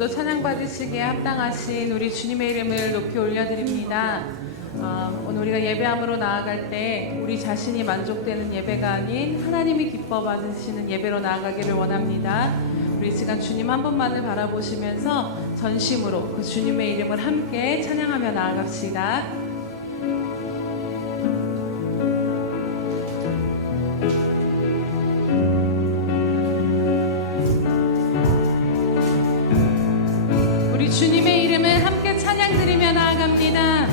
또 찬양 받으시기에 합당하신 우리 주님의 이름을 높이 올려드립니다. 오늘 우리가 예배함으로 나아갈 때 우리 자신이 만족되는 예배가 아닌 하나님이 기뻐 받으시는 예배로 나아가기를 원합니다. 우리 시간 주님 한 분만을 바라보시면서 전심으로 그 주님의 이름을 함께 찬양하며 나아갑시다. 주님의 이름을 함께 찬양 드리며 나아갑니다.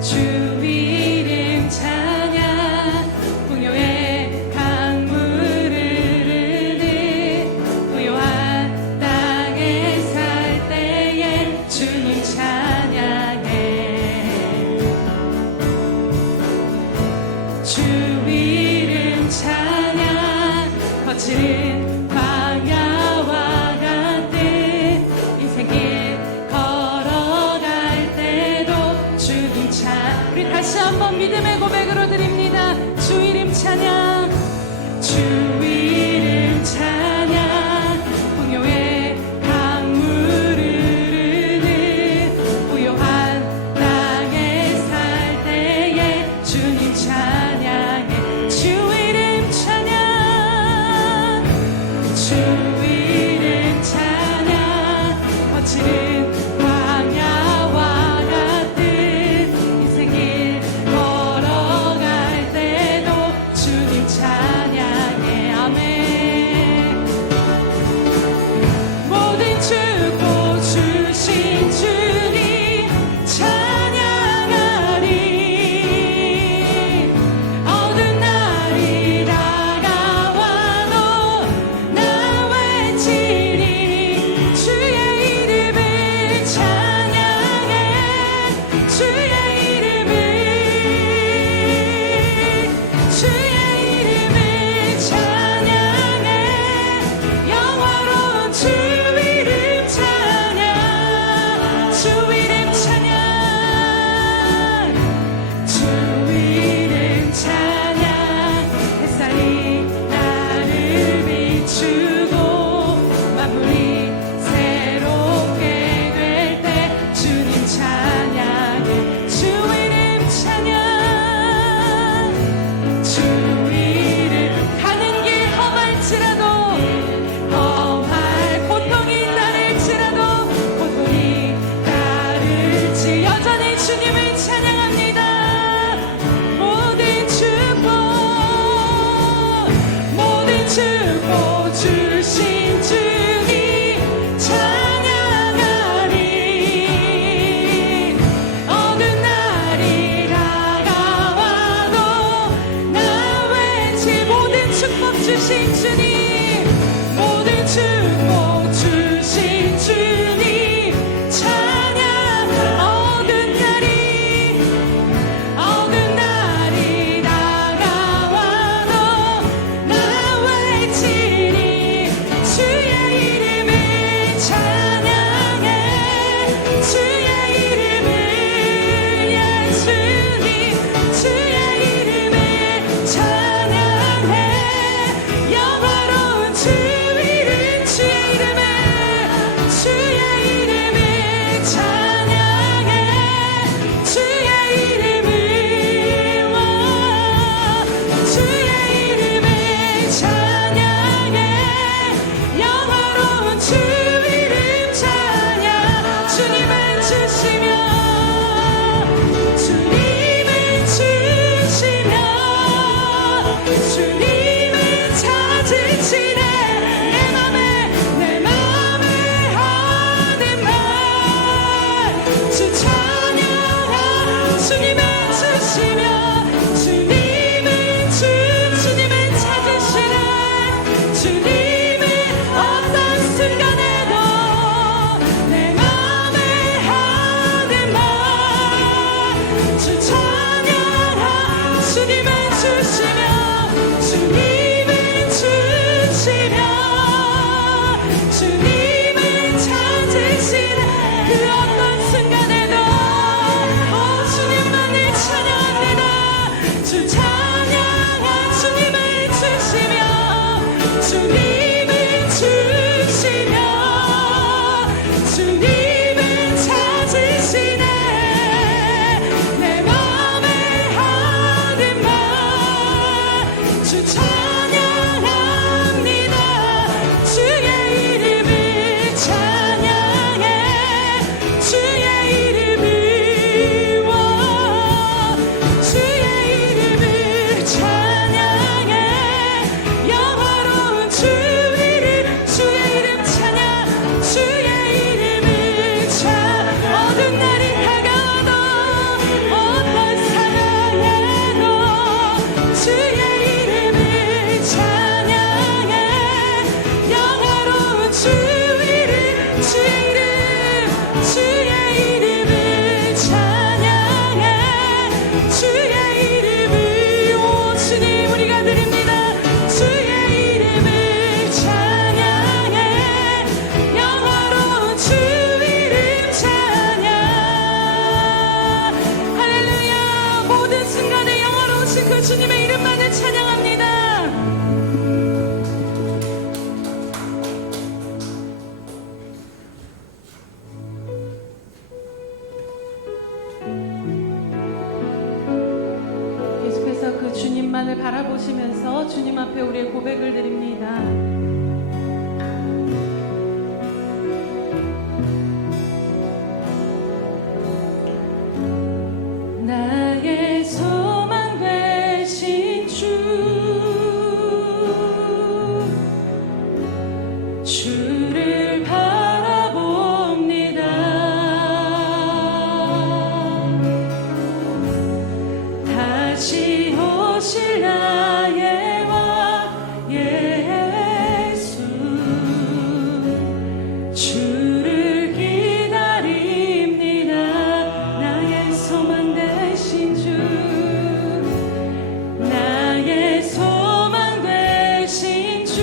주 이름 찬양 풍요의 강물을 흐르는 부요한 땅에 살 때에 주님 찬양해. 주 이름 찬양 거칠은 다시 한번 믿음의 고백으로 드립니다. 주 이름 찬양, 주 이름 찬양, 풍요의 강물을 흐르는 부요한 땅에 살 때에 주님 찬양해. 주 이름 찬양, 주 이름 찬양, 거칠은 주신 주님, 모든 축복 주신 주님 찬양. 어느 날이 다가와도 나 외치니 주의 이름을 찬양해. 주의 이름을 예수님 주의 이름을 찬양해. 영화로운 주님을 주시며 주님을 찾으시네 내 맘의 하는 말 주 찬양합니다 주의 이름을 찬양해 주의 이름을 주의 이름을 찬양해 영화로운 주 이름 주의 이름 찬양 주의 이름을 어두운 날이 다가와도 어떤 상황에도 주의 이름을 찬양해 영화로운 주 이름 주의 이름 주의 이름을 찬양해 주의 이름을 오 주님 우리가 드립니다 주의 이름을 찬양해 영화로운 주 이름 찬양 할렐루야 모든 순간에 영화로우신 그 주님의 이름만을 찬양합니다 계속해서 그 주님만을 바라보시면서 주님 앞에 우리의 고백을 드립니다. 나의 소망 되신 주를 바라봅니다. 다시 오실 나의 왕 예수 주를 기다립니다. 나의 소망 되신 주 나의 소망 되신 주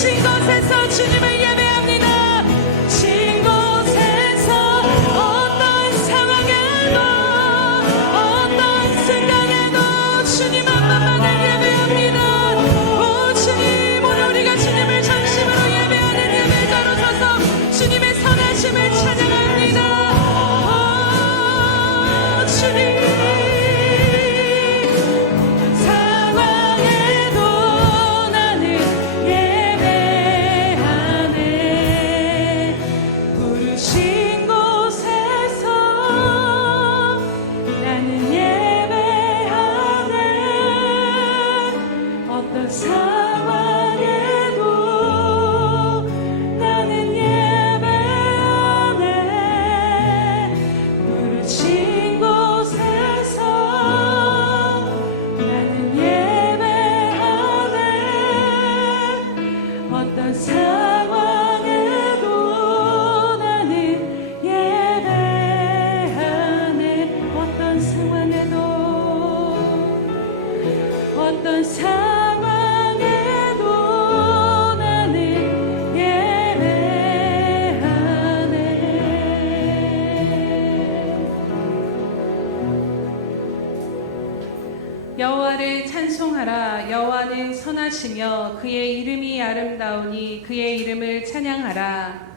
부르신 곳에서 주님을 예배합니다. 신 곳에서 어떤 상황에도 어떤 순간에도 주님 한 분만을 예배합니다. 오 주님, 오늘 우리가 주님을 전심으로 예배하는 예배자로 서서 주님의 선하심을 찬양합니다. 오 주님, 어떤 상황에도 나는 예배하네. 여호와를 찬송하라. 여호와는 선하시며 그의 이름이 아름다우니 그의 이름을 찬양하라.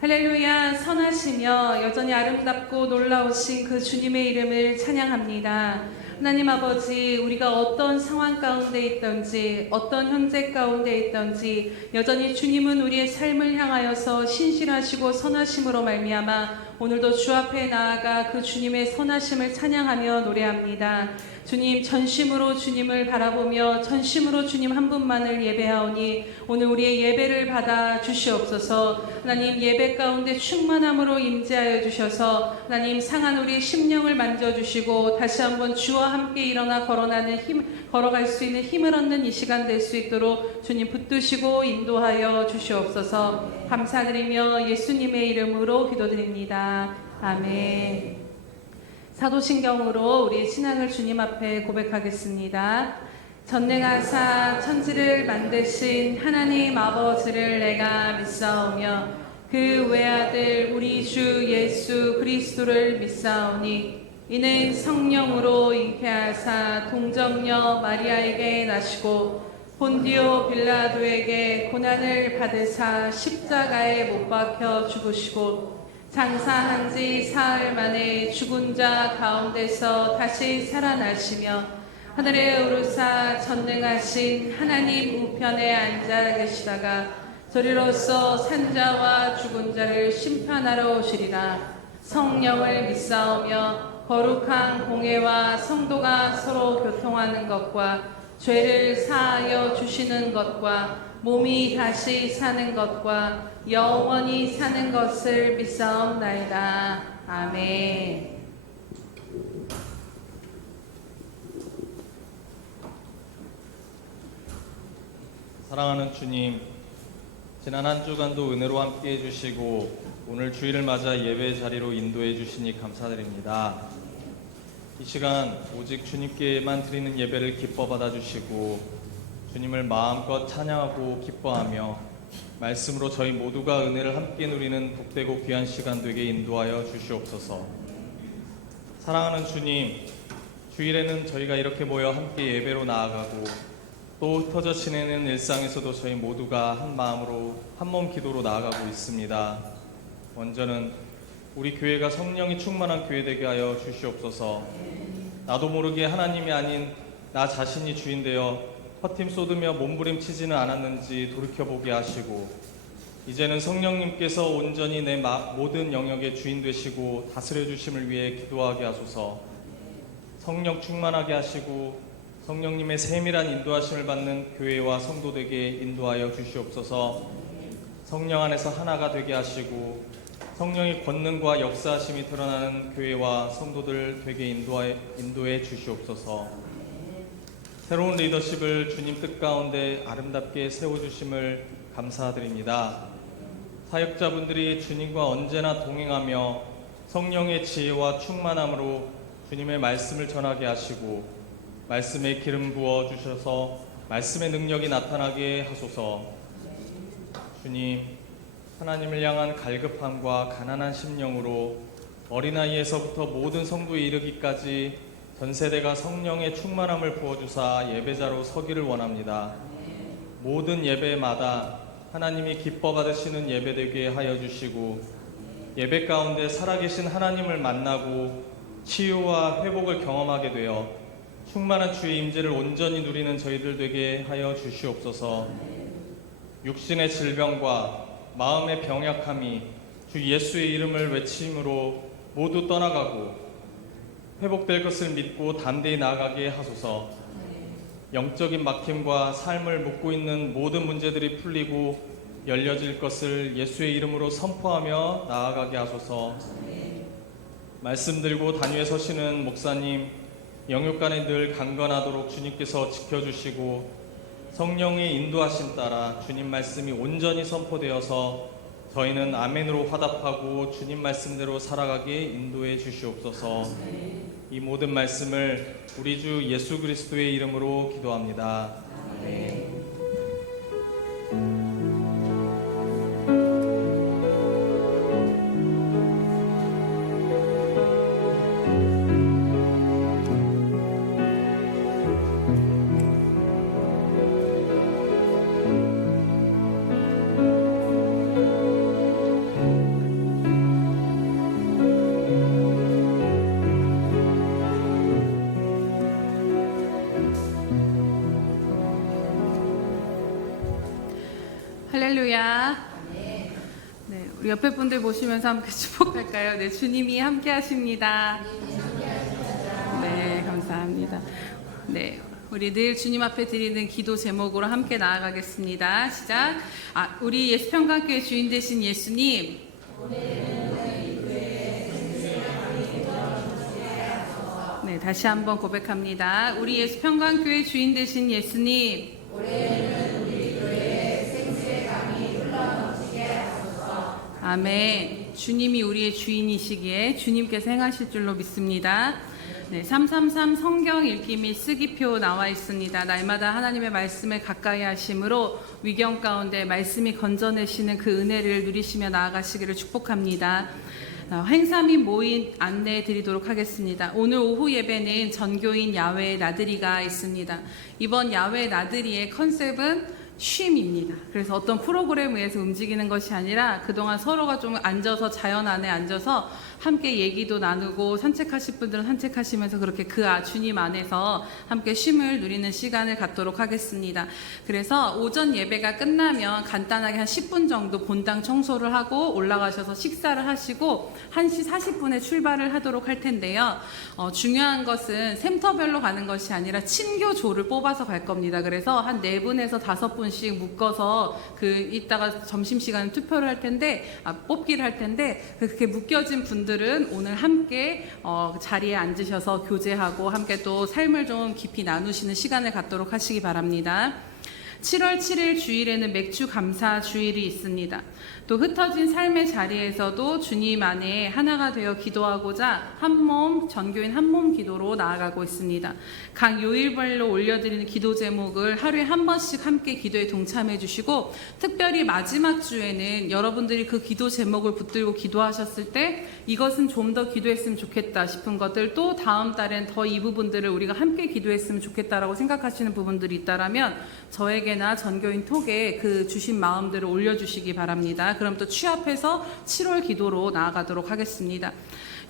할렐루야. 선하시며 여전히 아름답고 놀라우신 그 주님의 이름을 찬양합니다. 하나님 아버지, 우리가 어떤 상황 가운데 있든지 어떤 현재 가운데 있든지 여전히 주님은 우리의 삶을 향하여서 신실하시고 선하심으로 말미암아 오늘도 주 앞에 나아가 그 주님의 선하심을 찬양하며 노래합니다. 주님, 전심으로 주님을 바라보며 전심으로 주님 한 분만을 예배하오니 오늘 우리의 예배를 받아 주시옵소서. 하나님, 예배 가운데 충만함으로 임재하여 주셔서 하나님, 상한 우리의 심령을 만져주시고 다시 한번 주와 함께 일어나 걸어갈 수 있는 힘을 얻는 이 시간 될 수 있도록 주님 붙드시고 인도하여 주시옵소서. 감사드리며 예수님의 이름으로 기도드립니다. 아멘. 사도신경으로 우리 신앙을 주님 앞에 고백하겠습니다. 전능하사 천지를 만드신 하나님 아버지를 내가 믿사오며 그 외아들 우리 주 예수 그리스도를 믿사오니 이는 성령으로 잉태하사 동정녀 마리아에게 나시고 본디오 빌라도에게 고난을 받으사 십자가에 못 박혀 죽으시고 장사한 지 사흘 만에 죽은 자 가운데서 다시 살아나시며 하늘에 오르사 전능하신 하나님 우편에 앉아 계시다가 저리로서 산자와 죽은 자를 심판하러 오시리라. 성령을 믿사오며 거룩한 공회와 성도가 서로 교통하는 것과 죄를 사하여 주시는 것과 몸이 다시 사는 것과 영원히 사는 것을 믿사옵나이다. 아멘. 사랑하는 주님, 지난 한 주간도 은혜로 함께 해주시고 오늘 주일을 맞아 예배 자리로 인도해 주시니 감사드립니다. 이 시간 오직 주님께만 드리는 예배를 기뻐 받아주시고 주님을 마음껏 찬양하고 기뻐하며 말씀으로 저희 모두가 은혜를 함께 누리는 복되고 귀한 시간 되게 인도하여 주시옵소서. 사랑하는 주님, 주일에는 저희가 이렇게 모여 함께 예배로 나아가고 또 흩어져 지내는 일상에서도 저희 모두가 한 마음으로 한 몸 기도로 나아가고 있습니다. 먼저는 우리 교회가 성령이 충만한 교회 되게 하여 주시옵소서. 나도 모르게 하나님이 아닌 나 자신이 주인 되어 헛팀 쏟으며 몸부림치지는 않았는지 돌이켜보게 하시고 이제는 성령님께서 온전히 내 모든 영역의 주인 되시고 다스려 주심을 위해 기도하게 하소서. 성령 충만하게 하시고 성령님의 세밀한 인도하심을 받는 교회와 성도되게 인도하여 주시옵소서. 성령 안에서 하나가 되게 하시고 성령의 권능과 역사하심이 드러나는 교회와 성도들 되게 인도해 주시옵소서. 새로운 리더십을 주님 뜻 가운데 아름답게 세워주심을 감사드립니다. 사역자분들이 주님과 언제나 동행하며 성령의 지혜와 충만함으로 주님의 말씀을 전하게 하시고 말씀에 기름 부어 주셔서 말씀의 능력이 나타나게 하소서. 주님, 하나님을 향한 갈급함과 가난한 심령으로 어린아이에서부터 모든 성도에 이르기까지 전 세대가 성령의 충만함을 부어주사 예배자로 서기를 원합니다. 모든 예배마다 하나님이 기뻐 받으시는 예배되게 하여 주시고 예배 가운데 살아계신 하나님을 만나고 치유와 회복을 경험하게 되어 충만한 주의 임재를 온전히 누리는 저희들 되게 하여 주시옵소서. 육신의 질병과 마음의 병약함이 주 예수의 이름을 외침으로 모두 떠나가고 회복될 것을 믿고 담대히 나아가게 하소서. 영적인 막힘과 삶을 묶고 있는 모든 문제들이 풀리고 열려질 것을 예수의 이름으로 선포하며 나아가게 하소서. 말씀 들고 단위에 서시는 목사님 영육간에 늘 강건하도록 주님께서 지켜주시고 성령의 인도하심 따라 주님 말씀이 온전히 선포되어서 저희는 아멘으로 화답하고 주님 말씀대로 살아가게 인도해 주시옵소서. 이 모든 말씀을 우리 주 예수 그리스도의 이름으로 기도합니다. 아멘. 할렐루야. 네, 우리 옆에 분들 보시면서 함께 축복할까요? 네, 주님이 함께 하십니다. 네, 감사합니다. 네, 우리 늘 주님 앞에 드리는 기도 제목으로 함께 나아가겠습니다. 시작. 우리 예수평강교회 주인 되신 예수님. 네, 다시 한번 고백합니다. 우리 예수평강교회 주인 되신 예수님. 아멘. 주님이 우리의 주인이시기에 주님께서 행하실 줄로 믿습니다. 네, 333 성경 읽기 및 쓰기표 나와 있습니다. 날마다 하나님의 말씀을 가까이 하심으로 위경 가운데 말씀이 건져내시는 그 은혜를 누리시며 나아가시기를 축복합니다. 행사 및 모임 안내해 드리도록 하겠습니다. 오늘 오후 예배는 전교인 야외 나들이가 있습니다. 이번 야외 나들이의 컨셉은 쉼입니다. 그래서 어떤 프로그램에 의해서 움직이는 것이 아니라 그동안 서로가 좀 앉아서 자연 안에 앉아서 함께 얘기도 나누고 산책하실 분들은 산책하시면서 그렇게 주님 안에서 함께 쉼을 누리는 시간을 갖도록 하겠습니다. 그래서 오전 예배가 끝나면 간단하게 한 10분 정도 본당 청소를 하고 올라가셔서 식사를 하시고 1시 40분에 출발을 하도록 할 텐데요. 중요한 것은 센터별로 가는 것이 아니라 친교조를 뽑아서 갈 겁니다. 그래서 한 4분에서 5분씩 묶어서 이따가 점심시간에 투표를 할 텐데 뽑기를 할 텐데 그렇게 묶여진 분들은 오늘 함께 자리에 앉으셔서 교제하고 함께 또 삶을 좀 깊이 나누시는 시간을 갖도록 하시기 바랍니다. 7월 7일 주일에는 맥주 감사 주일이 있습니다. 또 흩어진 삶의 자리에서도 주님 안에 하나가 되어 기도하고자 전교인 한몸 기도로 나아가고 있습니다. 각 요일별로 올려드리는 기도 제목을 하루에 한 번씩 함께 기도에 동참해 주시고 특별히 마지막 주에는 여러분들이 그 기도 제목을 붙들고 기도하셨을 때 이것은 좀 더 기도했으면 좋겠다 싶은 것들 또 다음 달엔 더 이 부분들을 우리가 함께 기도했으면 좋겠다라고 생각하시는 부분들이 있다라면 저에게나 전교인 톡에 그 주신 마음들을 올려주시기 바랍니다. 그럼 또 취합해서 7월 기도로 나아가도록 하겠습니다.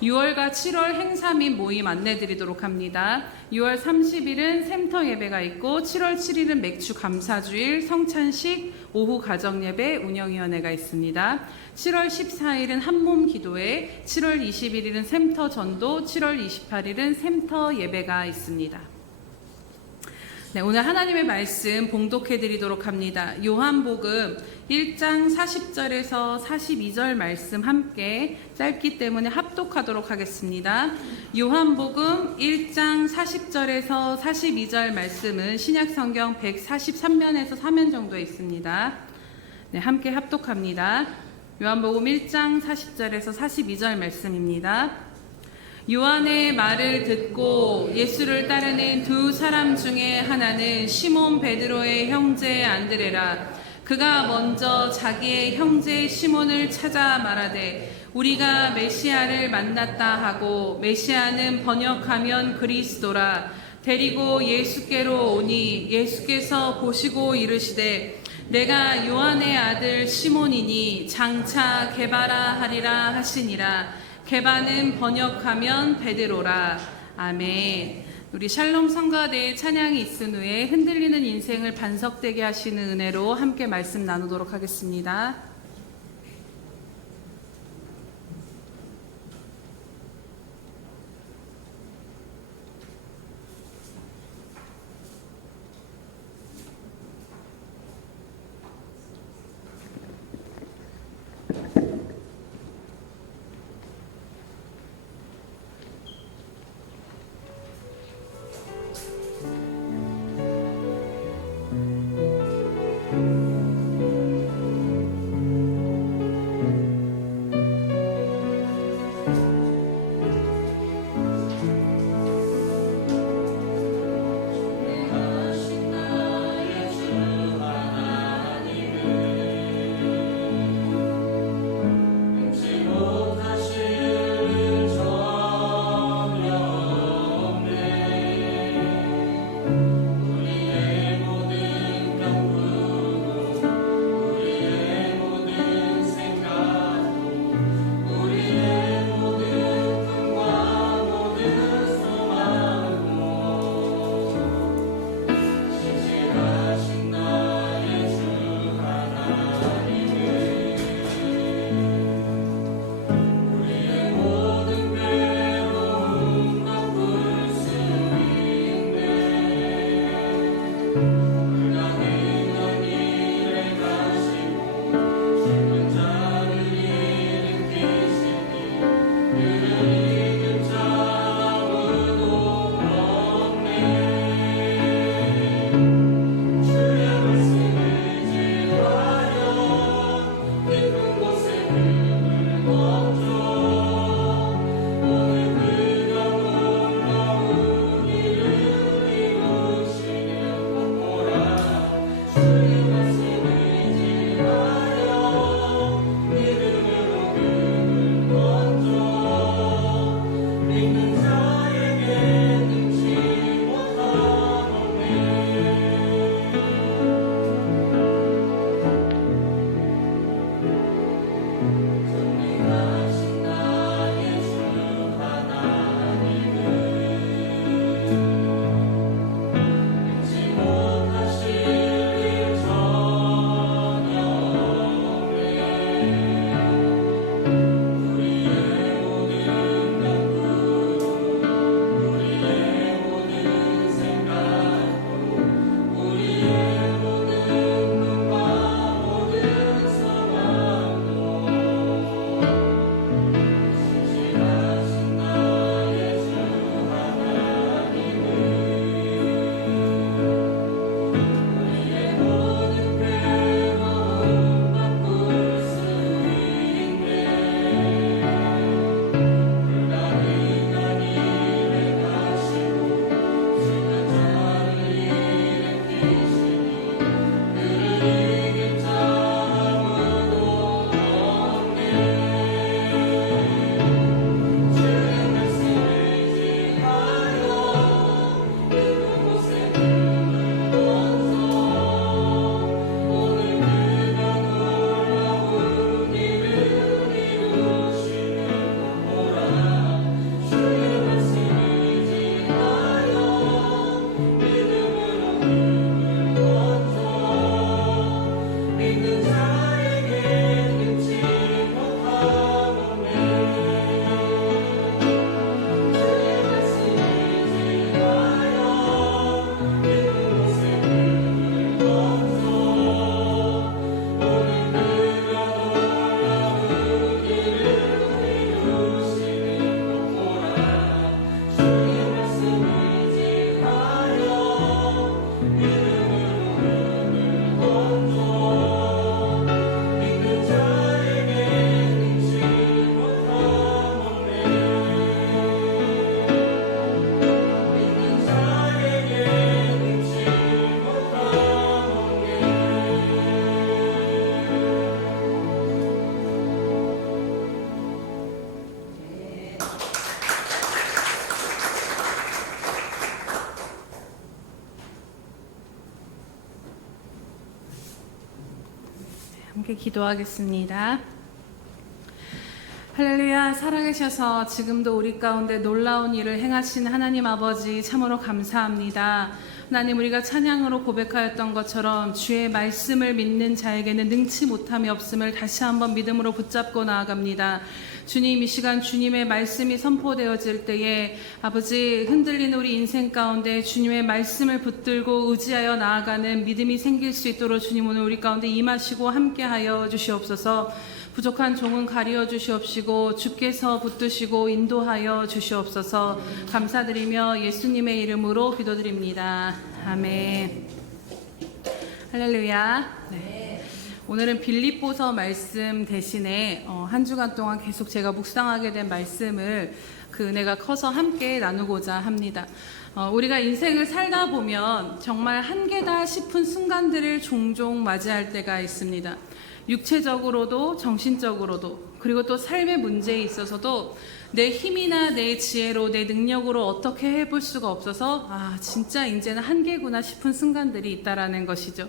6월과 7월 행사 및 모임 안내드리도록 합니다. 6월 30일은 샘터 예배가 있고 7월 7일은 맥주 감사주일, 성찬식, 오후 가정예배, 운영위원회가 있습니다. 7월 14일은 한몸 기도회, 7월 21일은 샘터 전도, 7월 28일은 샘터 예배가 있습니다. 네, 오늘 하나님의 말씀 봉독해 드리도록 합니다. 요한복음 1장 40절에서 42절 말씀 함께 짧기 때문에 합독하도록 하겠습니다. 요한복음 1장 40절에서 42절 말씀은 신약성경 143면에서 4면 정도에 있습니다. 네, 함께 합독합니다. 요한복음 1장 40절에서 42절 말씀입니다. 요한의 말을 듣고 예수를 따르는 두 사람 중에 하나는 시몬 베드로의 형제 안드레라. 그가 먼저 자기의 형제 시몬을 찾아 말하되 우리가 메시아를 만났다 하고, 메시아는 번역하면 그리스도라. 데리고 예수께로 오니 예수께서 보시고 이르시되 내가 요한의 아들 시몬이니 장차 게바라 하리라 하시니라. 게바는 번역하면 베드로라. 아멘. 우리 샬롬 성가대의 찬양이 있은 후에 흔들리는 인생을 반석되게 하시는 은혜로 함께 말씀 나누도록 하겠습니다. 함께 기도하겠습니다. 할렐루야. 살아계셔서 지금도 우리 가운데 놀라운 일을 행하신 하나님 아버지 참으로 감사합니다. 하나님, 우리가 찬양으로 고백하였던 것처럼 주의 말씀을 믿는 자에게는 능치 못함이 없음을 다시 한번 믿음으로 붙잡고 나아갑니다. 주님, 이 시간 주님의 말씀이 선포되어질 때에 아버지, 흔들리는 우리 인생 가운데 주님의 말씀을 붙들고 의지하여 나아가는 믿음이 생길 수 있도록 주님 오늘 우리 가운데 임하시고 함께하여 주시옵소서. 부족한 종은 가리어 주시옵시고 주께서 붙드시고 인도하여 주시옵소서. 감사드리며 예수님의 이름으로 기도드립니다. 아멘. 할렐루야. 네. 오늘은 빌립보서 말씀 대신에 한 주간 동안 계속 제가 묵상하게 된 말씀을 그 은혜가 커서 함께 나누고자 합니다. 우리가 인생을 살다 보면 정말 한계다 싶은 순간들을 종종 맞이할 때가 있습니다. 육체적으로도 정신적으로도, 그리고 또 삶의 문제에 있어서도 내 힘이나 내 지혜로, 내 능력으로 어떻게 해볼 수가 없어서 진짜 이제는 한계구나 싶은 순간들이 있다라는 것이죠.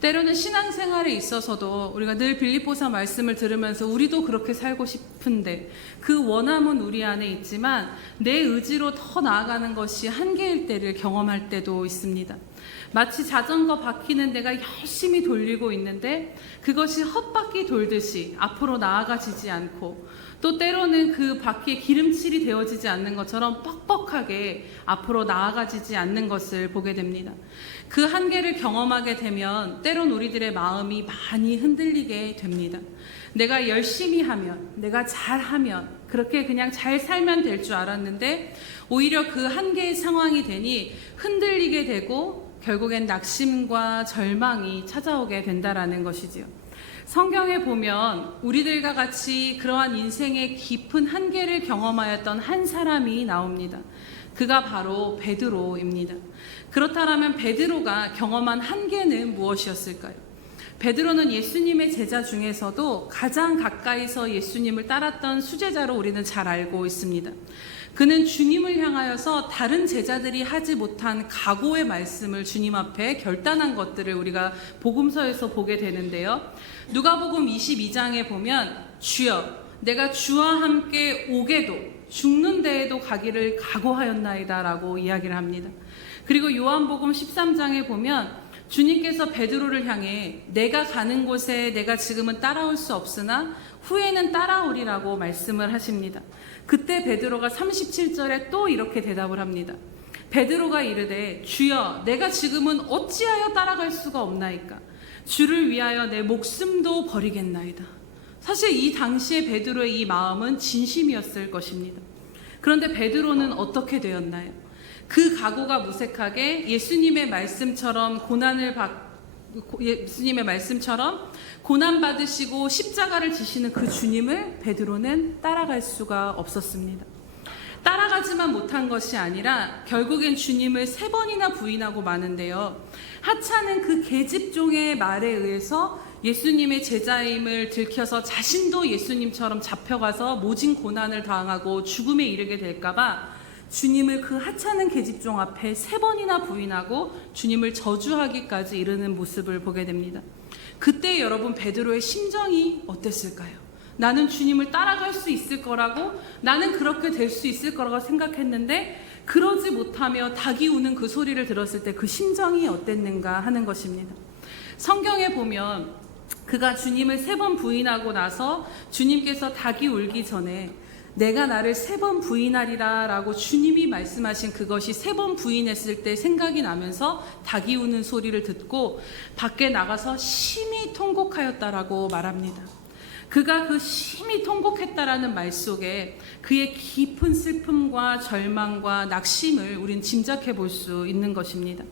때로는 신앙생활에 있어서도 우리가 늘 빌립보서 말씀을 들으면서 우리도 그렇게 살고 싶은데 그 원함은 우리 안에 있지만 내 의지로 더 나아가는 것이 한계일 때를 경험할 때도 있습니다. 마치 자전거 바퀴는 내가 열심히 돌리고 있는데 그것이 헛바퀴 돌듯이 앞으로 나아가지지 않고, 또 때로는 그 바퀴에 기름칠이 되어지지 않는 것처럼 뻑뻑하게 앞으로 나아가지지 않는 것을 보게 됩니다. 그 한계를 경험하게 되면 때론 우리들의 마음이 많이 흔들리게 됩니다. 내가 열심히 하면, 내가 잘하면, 그렇게 그냥 잘 살면 될 줄 알았는데 오히려 그 한계의 상황이 되니 흔들리게 되고 결국엔 낙심과 절망이 찾아오게 된다라는 것이지요. 성경에 보면 우리들과 같이 그러한 인생의 깊은 한계를 경험하였던 한 사람이 나옵니다. 그가 바로 베드로입니다. 그렇다면 베드로가 경험한 한계는 무엇이었을까요? 베드로는 예수님의 제자 중에서도 가장 가까이서 예수님을 따랐던 수제자로 우리는 잘 알고 있습니다. 그는 주님을 향하여서 다른 제자들이 하지 못한 각오의 말씀을 주님 앞에 결단한 것들을 우리가 복음서에서 보게 되는데요. 누가복음 22장에 보면 주여, 내가 주와 함께 오게도 죽는 데에도 가기를 각오하였나이다 라고 이야기를 합니다. 그리고 요한복음 13장에 보면 주님께서 베드로를 향해 내가 가는 곳에 내가 지금은 따라올 수 없으나 후에는 따라오리라고 말씀을 하십니다. 그때 베드로가 37절에 또 이렇게 대답을 합니다. 베드로가 이르되 주여, 내가 지금은 어찌하여 따라갈 수가 없나이까? 주를 위하여 내 목숨도 버리겠나이다. 사실 이 당시에 베드로의 이 마음은 진심이었을 것입니다. 그런데 베드로는 어떻게 되었나요? 그 각오가 무색하게 예수님의 말씀처럼 고난 받으시고 십자가를 지시는 그 주님을 베드로는 따라갈 수가 없었습니다. 따라가지만 못한 것이 아니라 결국엔 주님을 3번이나 부인하고 마는데요. 하찮은 그 계집종의 말에 의해서 예수님의 제자임을 들켜서 자신도 예수님처럼 잡혀가서 모진 고난을 당하고 죽음에 이르게 될까봐 주님을 그 하찮은 계집종 앞에 3번이나 부인하고 주님을 저주하기까지 이르는 모습을 보게 됩니다. 그때 여러분 베드로의 심정이 어땠을까요? 나는 주님을 따라갈 수 있을 거라고, 나는 그렇게 될 수 있을 거라고 생각했는데 그러지 못하며 닭이 우는 그 소리를 들었을 때 그 심정이 어땠는가 하는 것입니다. 성경에 보면 그가 주님을 3번 부인하고 나서 주님께서 닭이 울기 전에 내가 나를 3번 부인하리라 라고 주님이 말씀하신 그것이 3번 부인했을 때 생각이 나면서 닭이 우는 소리를 듣고 밖에 나가서 심히 통곡하였다라고 말합니다. 그가 그 심히 통곡했다라는 말 속에 그의 깊은 슬픔과 절망과 낙심을 우린 짐작해 볼 수 있는 것입니다.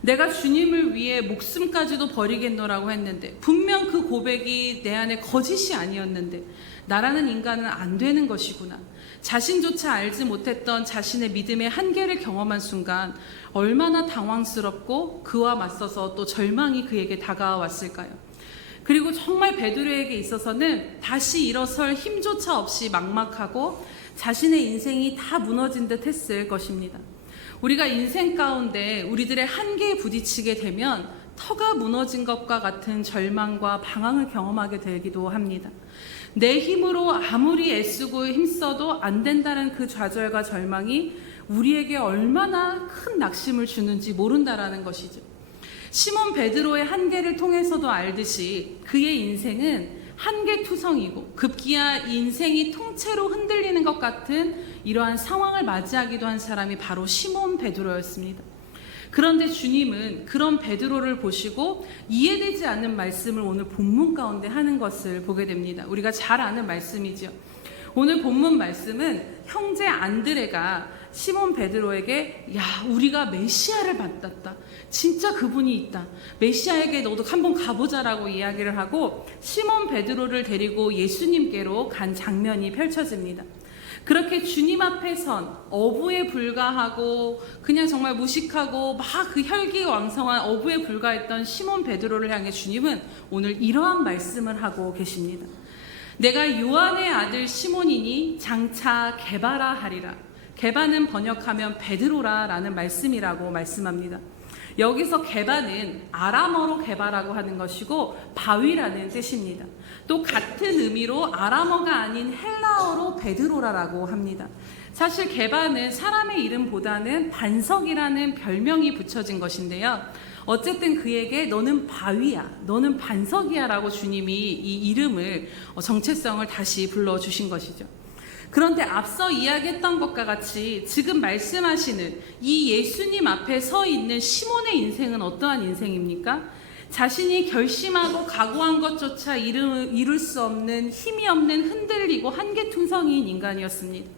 내가 주님을 위해 목숨까지도 버리겠노라고 했는데 분명 그 고백이 내 안에 거짓이 아니었는데 나라는 인간은 안 되는 것이구나. 자신조차 알지 못했던 자신의 믿음의 한계를 경험한 순간 얼마나 당황스럽고 그와 맞서서 또 절망이 그에게 다가왔을까요? 그리고 정말 베드로에게 있어서는 다시 일어설 힘조차 없이 막막하고 자신의 인생이 다 무너진 듯 했을 것입니다. 우리가 인생 가운데 우리들의 한계에 부딪히게 되면 터가 무너진 것과 같은 절망과 방황을 경험하게 되기도 합니다. 내 힘으로 아무리 애쓰고 힘써도 안 된다는 그 좌절과 절망이 우리에게 얼마나 큰 낙심을 주는지 모른다라는 것이죠. 시몬 베드로의 한계를 통해서도 알듯이 그의 인생은 한계투성이고 급기야 인생이 통째로 흔들리는 것 같은 이러한 상황을 맞이하기도 한 사람이 바로 시몬 베드로였습니다. 그런데 주님은 그런 베드로를 보시고 이해되지 않는 말씀을 오늘 본문 가운데 하는 것을 보게 됩니다. 우리가 잘 아는 말씀이죠. 오늘 본문 말씀은 형제 안드레가 시몬 베드로에게 야, 우리가 메시아를 만났다. 진짜 그분이 있다. 메시아에게 너도 한번 가보자라고 이야기를 하고 시몬 베드로를 데리고 예수님께로 간 장면이 펼쳐집니다. 그렇게 주님 앞에 선 어부에 불과하고 그냥 정말 무식하고 막 그 혈기왕성한 어부에 불과했던 시몬 베드로를 향해 주님은 오늘 이러한 말씀을 하고 계십니다. 내가 요한의 아들 시몬이니 장차 게바라 하리라. 게바는 번역하면 베드로라 라는 말씀이라고 말씀합니다. 여기서 게바는 아람어로 게바라고 하는 것이고 바위라는 뜻입니다. 또 같은 의미로 아람어가 아닌 헬라어로 베드로라라고 합니다. 사실 게바는 사람의 이름보다는 반석이라는 별명이 붙여진 것인데요. 어쨌든 그에게 너는 바위야, 너는 반석이야 라고 주님이 이 이름을 정체성을 다시 불러주신 것이죠. 그런데 앞서 이야기했던 것과 같이 지금 말씀하시는 이 예수님 앞에 서 있는 시몬의 인생은 어떠한 인생입니까? 자신이 결심하고 각오한 것조차 이룰 수 없는 힘이 없는 흔들리고 한계투성이인 인간이었습니다.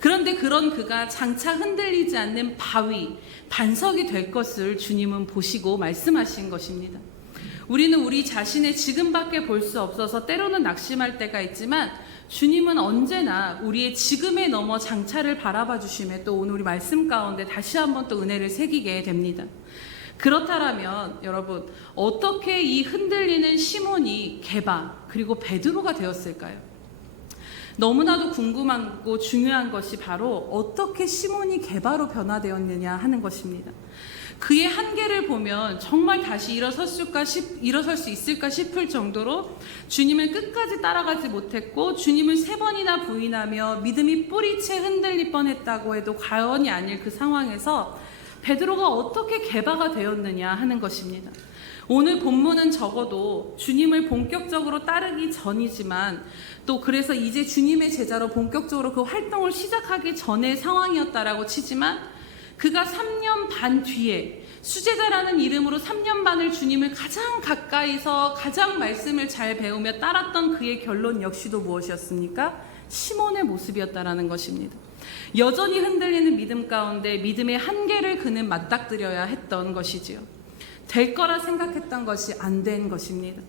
그런데 그런 그가 장차 흔들리지 않는 바위, 반석이 될 것을 주님은 보시고 말씀하신 것입니다. 우리는 우리 자신의 지금밖에 볼 수 없어서 때로는 낙심할 때가 있지만 주님은 언제나 우리의 지금에 넘어 장차를 바라봐 주심에 또 오늘 우리 말씀 가운데 다시 한번 또 은혜를 새기게 됩니다. 그렇다면 여러분 어떻게 이 흔들리는 시몬이 게바 그리고 베드로가 되었을까요? 너무나도 궁금하고 중요한 것이 바로 어떻게 시몬이 게바로 변화되었느냐 하는 것입니다. 그의 한계를 보면 정말 다시 일어설 수 있을까 싶을 정도로 주님을 끝까지 따라가지 못했고 주님을 3번이나 부인하며 믿음이 뿌리채 흔들릴 뻔했다고 해도 과언이 아닐 그 상황에서 베드로가 어떻게 게바가 되었느냐 하는 것입니다. 오늘 본문은 적어도 주님을 본격적으로 따르기 전이지만 또 그래서 이제 주님의 제자로 본격적으로 그 활동을 시작하기 전의 상황이었다라고 치지만 그가 3년 반 뒤에 수제자라는 이름으로 3년 반을 주님을 가장 가까이서 가장 말씀을 잘 배우며 따랐던 그의 결론 역시도 무엇이었습니까? 시몬의 모습이었다라는 것입니다. 여전히 흔들리는 믿음 가운데 믿음의 한계를 그는 맞닥뜨려야 했던 것이지요. 될 거라 생각했던 것이 안 된 것입니다.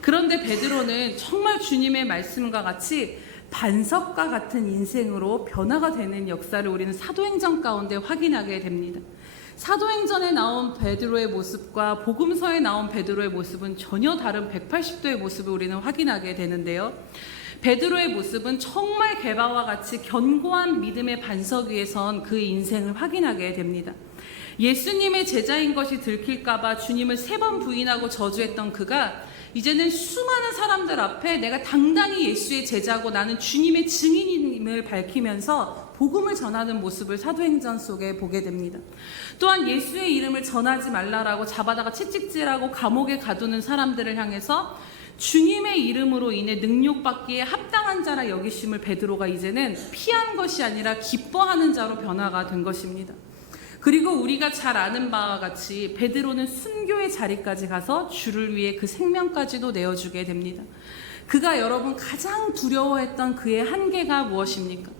그런데 베드로는 정말 주님의 말씀과 같이 반석과 같은 인생으로 변화가 되는 역사를 우리는 사도행전 가운데 확인하게 됩니다. 사도행전에 나온 베드로의 모습과 복음서에 나온 베드로의 모습은 전혀 다른 180도의 모습을 우리는 확인하게 되는데요. 베드로의 모습은 정말 게바와 같이 견고한 믿음의 반석 위에 선 그의 인생을 확인하게 됩니다. 예수님의 제자인 것이 들킬까봐 주님을 3번 부인하고 저주했던 그가 이제는 수많은 사람들 앞에 내가 당당히 예수의 제자고 나는 주님의 증인임을 밝히면서 복음을 전하는 모습을 사도행전 속에 보게 됩니다. 또한 예수의 이름을 전하지 말라라고 잡아다가 채찍질하고 감옥에 가두는 사람들을 향해서 주님의 이름으로 인해 능욕받기에 합당한 자라 여기심을 베드로가 이제는 피한 것이 아니라 기뻐하는 자로 변화가 된 것입니다. 그리고 우리가 잘 아는 바와 같이 베드로는 순교의 자리까지 가서 주를 위해 그 생명까지도 내어주게 됩니다. 그가 여러분 가장 두려워했던 그의 한계가 무엇입니까?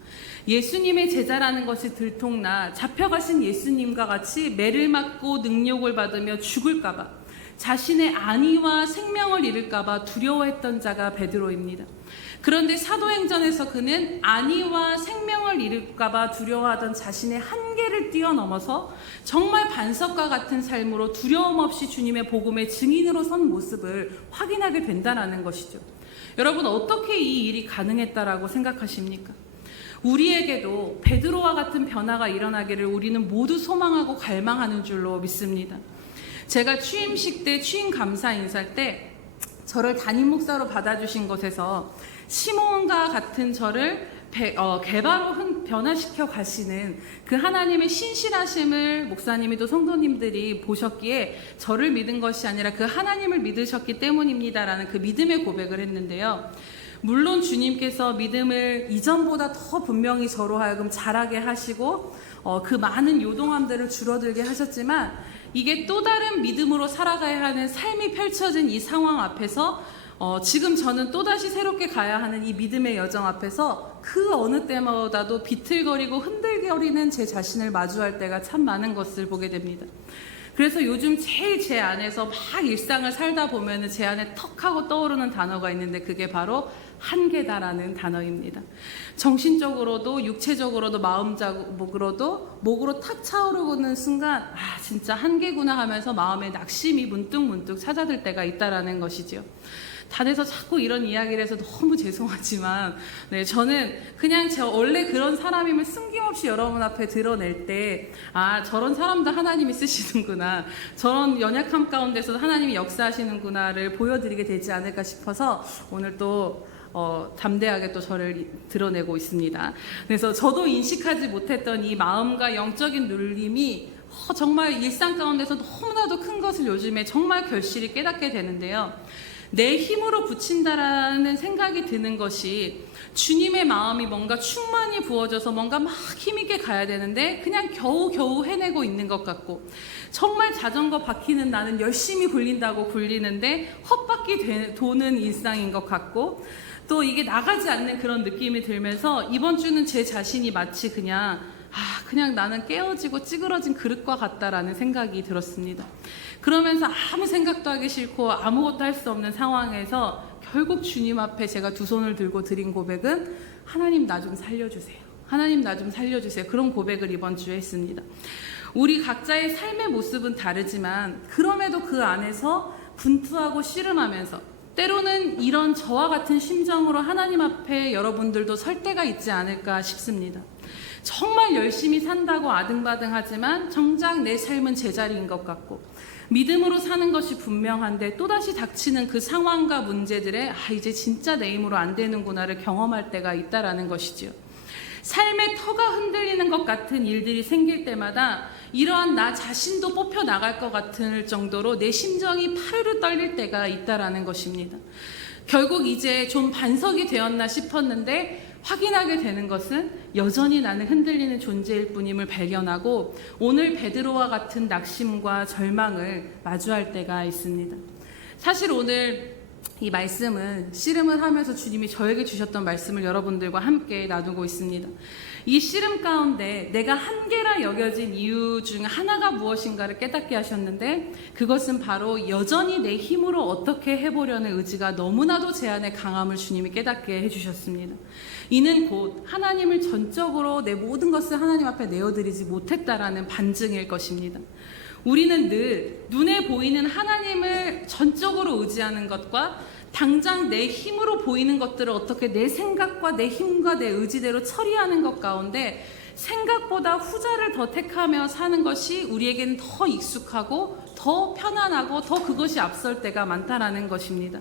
예수님의 제자라는 것이 들통나 잡혀가신 예수님과 같이 매를 맞고 능욕을 받으며 죽을까봐 자신의 안위와 생명을 잃을까봐 두려워했던 자가 베드로입니다. 그런데 사도행전에서 그는 안위와 생명을 잃을까봐 두려워하던 자신의 한계를 뛰어넘어서 정말 반석과 같은 삶으로 두려움 없이 주님의 복음의 증인으로 선 모습을 확인하게 된다는 것이죠. 여러분 어떻게 이 일이 가능했다라고 생각하십니까? 우리에게도 베드로와 같은 변화가 일어나기를 우리는 모두 소망하고 갈망하는 줄로 믿습니다. 제가 취임식 때 취임 감사 인사할 때 저를 담임 목사로 받아주신 것에서 시몬과 같은 저를 개바로 변화시켜 가시는 그 하나님의 신실하심을 목사님이 또 성도님들이 보셨기에 저를 믿은 것이 아니라 그 하나님을 믿으셨기 때문입니다라는 그 믿음의 고백을 했는데요. 물론 주님께서 믿음을 이전보다 더 분명히 저로 하여금 자라게 하시고 그 많은 요동함들을 줄어들게 하셨지만 이게 또 다른 믿음으로 살아가야 하는 삶이 펼쳐진 이 상황 앞에서 지금 저는 또다시 새롭게 가야 하는 이 믿음의 여정 앞에서 그 어느 때보다도 비틀거리고 흔들거리는 제 자신을 마주할 때가 참 많은 것을 보게 됩니다. 그래서 요즘 제일 제 안에서 막 일상을 살다 보면 제 안에 턱 하고 떠오르는 단어가 있는데 그게 바로 한계다라는 단어입니다. 정신적으로도 육체적으로도 마음적으로도 목으로 탁 차오르는 순간 진짜 한계구나 하면서 마음의 낙심이 문득문득 찾아들 때가 있다라는 것이죠. 단에서 자꾸 이런 이야기를 해서 너무 죄송하지만 저는 그냥 저 원래 그런 사람임을 숨김없이 여러분 앞에 드러낼 때 저런 사람도 하나님이 쓰시는구나, 저런 연약함 가운데서도 하나님이 역사하시는구나를 보여드리게 되지 않을까 싶어서 오늘 또 담대하게 또 저를 드러내고 있습니다. 그래서 저도 인식하지 못했던 이 마음과 영적인 눌림이 정말 일상 가운데서 너무나도 큰 것을 요즘에 정말 결실이 깨닫게 되는데요. 내 힘으로 붙인다라는 생각이 드는 것이 주님의 마음이 뭔가 충만히 부어져서 뭔가 막 힘있게 가야 되는데 그냥 겨우겨우 해내고 있는 것 같고, 정말 자전거 바퀴는 나는 열심히 굴린다고 굴리는데 헛바퀴 도는 일상인 것 같고, 또 이게 나가지 않는 그런 느낌이 들면서 이번 주는 제 자신이 마치 그냥 나는 깨어지고 찌그러진 그릇과 같다라는 생각이 들었습니다. 그러면서 아무 생각도 하기 싫고 아무것도 할 수 없는 상황에서 결국 주님 앞에 제가 두 손을 들고 드린 고백은 하나님 나 좀 살려주세요. 하나님 나 좀 살려주세요. 그런 고백을 이번 주에 했습니다. 우리 각자의 삶의 모습은 다르지만 그럼에도 그 안에서 분투하고 씨름하면서 때로는 이런 저와 같은 심정으로 하나님 앞에 여러분들도 설 때가 있지 않을까 싶습니다. 정말 열심히 산다고 아등바등하지만 정작 내 삶은 제자리인 것 같고, 믿음으로 사는 것이 분명한데 또다시 닥치는 그 상황과 문제들에 이제 진짜 내 힘으로 안 되는구나를 경험할 때가 있다라는 것이지요. 삶의 터가 흔들리는 것 같은 일들이 생길 때마다 이러한 나 자신도 뽑혀 나갈 것 같을 정도로 내 심정이 파르르 떨릴 때가 있다라는 것입니다. 결국 이제 좀 반석이 되었나 싶었는데 확인하게 되는 것은 여전히 나는 흔들리는 존재일 뿐임을 발견하고 오늘 베드로와 같은 낙심과 절망을 마주할 때가 있습니다. 사실 오늘 이 말씀은 씨름을 하면서 주님이 저에게 주셨던 말씀을 여러분들과 함께 나누고 있습니다. 이 씨름 가운데 내가 한계라 여겨진 이유 중 하나가 무엇인가를 깨닫게 하셨는데, 그것은 바로 여전히 내 힘으로 어떻게 해보려는 의지가 너무나도 제 안에 강함을 주님이 깨닫게 해주셨습니다. 이는 곧 하나님을 전적으로 내 모든 것을 하나님 앞에 내어드리지 못했다라는 반증일 것입니다. 우리는 늘 눈에 보이는 하나님을 전적으로 의지하는 것과 당장 내 힘으로 보이는 것들을 어떻게 내 생각과 내 힘과 내 의지대로 처리하는 것 가운데 생각보다 후자를 더 택하며 사는 것이 우리에게는 더 익숙하고 더 편안하고 더 그것이 앞설 때가 많다라는 것입니다.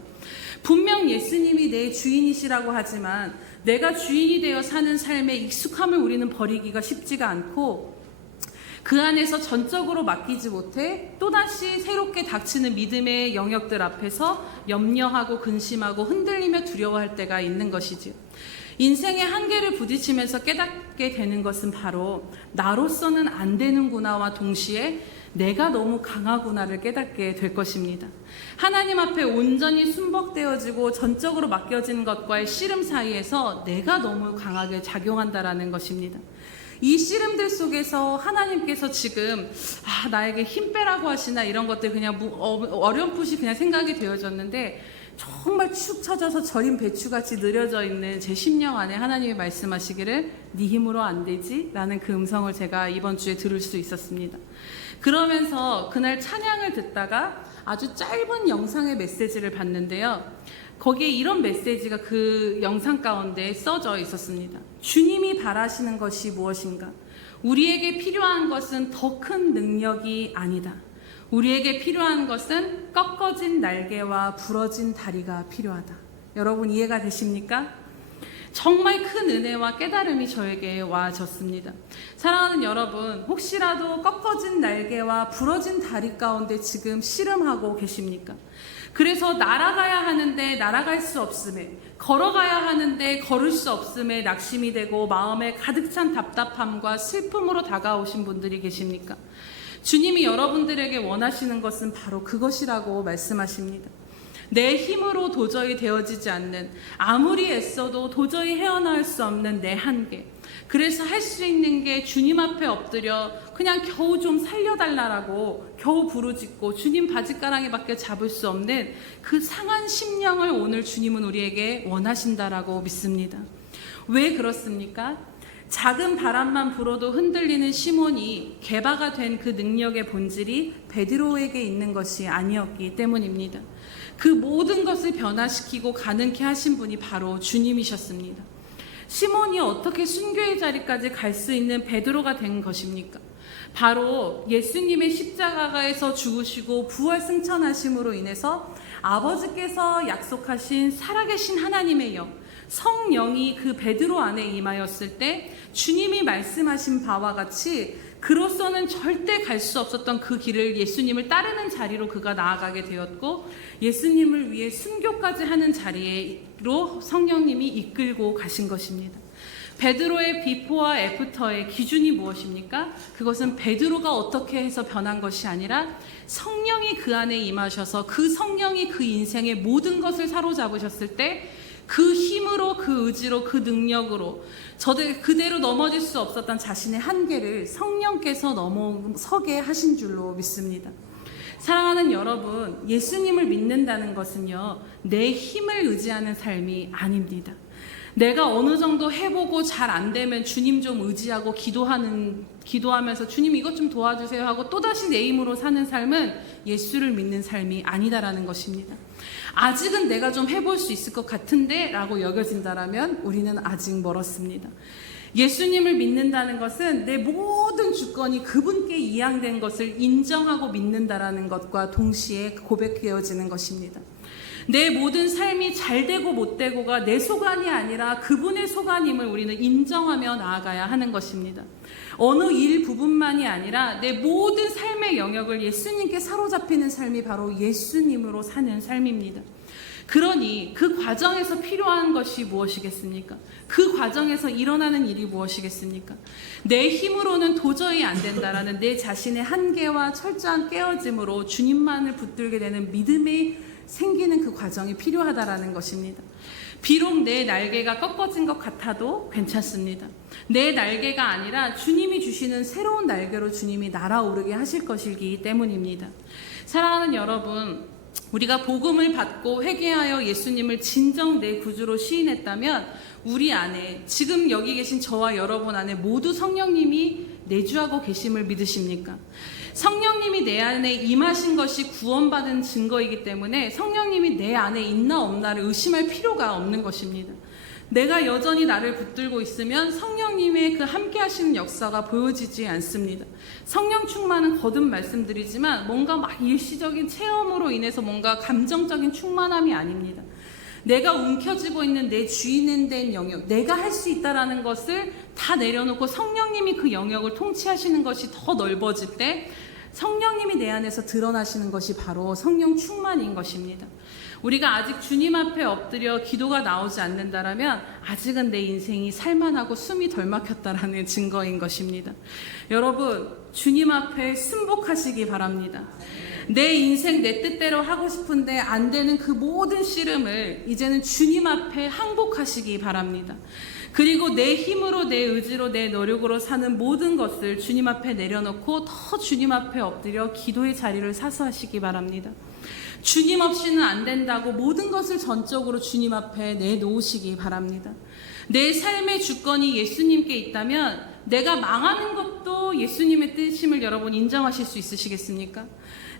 분명 예수님이 내 주인이시라고 하지만 내가 주인이 되어 사는 삶의 익숙함을 우리는 버리기가 쉽지가 않고, 그 안에서 전적으로 맡기지 못해 또다시 새롭게 닥치는 믿음의 영역들 앞에서 염려하고 근심하고 흔들리며 두려워할 때가 있는 것이지요. 인생의 한계를 부딪히면서 깨닫게 되는 것은 바로 나로서는 안 되는구나와 동시에 내가 너무 강하구나를 깨닫게 될 것입니다. 하나님 앞에 온전히 순복되어지고 전적으로 맡겨진 것과의 씨름 사이에서 내가 너무 강하게 작용한다라는 것입니다. 이 씨름들 속에서 하나님께서 지금 나에게 힘 빼라고 하시나 이런 것들 그냥 어렴풋이 그냥 생각이 되어졌는데, 정말 축 처져서 절인 배추같이 느려져 있는 제 심령 안에 하나님이 말씀하시기를 네 힘으로 안 되지? 라는 그 음성을 제가 이번 주에 들을 수 있었습니다. 그러면서 그날 찬양을 듣다가 아주 짧은 영상의 메시지를 봤는데요. 거기에 이런 메시지가 그 영상 가운데 써져 있었습니다. 주님이 바라시는 것이 무엇인가? 우리에게 필요한 것은 더 큰 능력이 아니다. 우리에게 필요한 것은 꺾어진 날개와 부러진 다리가 필요하다. 여러분 이해가 되십니까? 정말 큰 은혜와 깨달음이 저에게 와졌습니다. 사랑하는 여러분, 혹시라도 꺾어진 날개와 부러진 다리 가운데 지금 씨름하고 계십니까? 그래서 날아가야 하는데 날아갈 수 없음에, 걸어가야 하는데 걸을 수 없음에 낙심이 되고 마음에 가득 찬 답답함과 슬픔으로 다가오신 분들이 계십니까? 주님이 여러분들에게 원하시는 것은 바로 그것이라고 말씀하십니다. 내 힘으로 도저히 되어지지 않는, 아무리 애써도 도저히 헤어나올 수 없는 내 한계. 그래서 할 수 있는 게 주님 앞에 엎드려 그냥 겨우 좀 살려달라고 겨우 부르짖고 주님 바짓가랑이밖에 잡을 수 없는 그 상한 심령을 오늘 주님은 우리에게 원하신다라고 믿습니다. 왜 그렇습니까? 작은 바람만 불어도 흔들리는 시몬이 개바가 된 그 능력의 본질이 베드로에게 있는 것이 아니었기 때문입니다. 그 모든 것을 변화시키고 가능케 하신 분이 바로 주님이셨습니다. 시몬이 어떻게 순교의 자리까지 갈 수 있는 베드로가 된 것입니까? 바로 예수님의 십자가에서 죽으시고 부활 승천하심으로 인해서 아버지께서 약속하신 살아계신 하나님의 영, 성령이 그 베드로 안에 임하였을 때 주님이 말씀하신 바와 같이 그로서는 절대 갈 수 없었던 그 길을 예수님을 따르는 자리로 그가 나아가게 되었고, 예수님을 위해 순교까지 하는 자리로 성령님이 이끌고 가신 것입니다. 베드로의 비포와 애프터의 기준이 무엇입니까? 그것은 베드로가 어떻게 해서 변한 것이 아니라 성령이 그 안에 임하셔서 그 성령이 그 인생의 모든 것을 사로잡으셨을 때 그 힘으로, 그 의지로, 그 능력으로 그대로 넘어질 수 없었던 자신의 한계를 성령께서 넘어서게 하신 줄로 믿습니다. 사랑하는 여러분, 예수님을 믿는다는 것은요, 내 힘을 의지하는 삶이 아닙니다. 내가 어느 정도 해보고 잘 안 되면 주님 좀 의지하고 기도하면서 주님 이것 좀 도와주세요 하고 또다시 내 힘으로 사는 삶은 예수를 믿는 삶이 아니다라는 것입니다. 아직은 내가 좀 해볼 수 있을 것 같은데 라고 여겨진다라면 우리는 아직 멀었습니다. 예수님을 믿는다는 것은 내 모든 주권이 그분께 이양된 것을 인정하고 믿는다라는 것과 동시에 고백되어지는 것입니다. 내 모든 삶이 잘되고 못되고가 내 소관이 아니라 그분의 소관임을 우리는 인정하며 나아가야 하는 것입니다. 어느 일 부분만이 아니라 내 모든 삶의 영역을 예수님께 사로잡히는 삶이 바로 예수님으로 사는 삶입니다. 그러니 그 과정에서 필요한 것이 무엇이겠습니까? 그 과정에서 일어나는 일이 무엇이겠습니까? 내 힘으로는 도저히 안 된다라는 내 자신의 한계와 철저한 깨어짐으로 주님만을 붙들게 되는 믿음이 생기는 그 과정이 필요하다라는 것입니다. 비록 내 날개가 꺾어진 것 같아도 괜찮습니다. 내 날개가 아니라 주님이 주시는 새로운 날개로 주님이 날아오르게 하실 것이기 때문입니다. 사랑하는 여러분, 우리가 복음을 받고 회개하여 예수님을 진정 내 구주로 시인했다면 우리 안에, 지금 여기 계신 저와 여러분 안에 모두 성령님이 내주하고 계심을 믿으십니까? 성령님이 내 안에 임하신 것이 구원받은 증거이기 때문에 성령님이 내 안에 있나 없나를 의심할 필요가 없는 것입니다. 내가 여전히 나를 붙들고 있으면 성령님의 그 함께 하시는 역사가 보여지지 않습니다. 성령 충만은 거듭 말씀드리지만 뭔가 막 일시적인 체험으로 인해서 뭔가 감정적인 충만함이 아닙니다. 내가 움켜쥐고 있는 내 주인은 된 영역, 내가 할 수 있다라는 것을 다 내려놓고 성령님이 그 영역을 통치하시는 것이 더 넓어질 때 성령님이 내 안에서 드러나시는 것이 바로 성령 충만인 것입니다. 우리가 아직 주님 앞에 엎드려 기도가 나오지 않는다라면 아직은 내 인생이 살만하고 숨이 덜 막혔다라는 증거인 것입니다. 여러분, 주님 앞에 순복하시기 바랍니다. 내 인생 내 뜻대로 하고 싶은데 안 되는 그 모든 씨름을 이제는 주님 앞에 항복하시기 바랍니다. 그리고 내 힘으로, 내 의지로, 내 노력으로 사는 모든 것을 주님 앞에 내려놓고 더 주님 앞에 엎드려 기도의 자리를 사수하시기 바랍니다. 주님 없이는 안 된다고 모든 것을 전적으로 주님 앞에 내놓으시기 바랍니다. 내 삶의 주권이 예수님께 있다면 내가 망하는 것도 예수님의 뜻임을 여러분 인정하실 수 있으시겠습니까?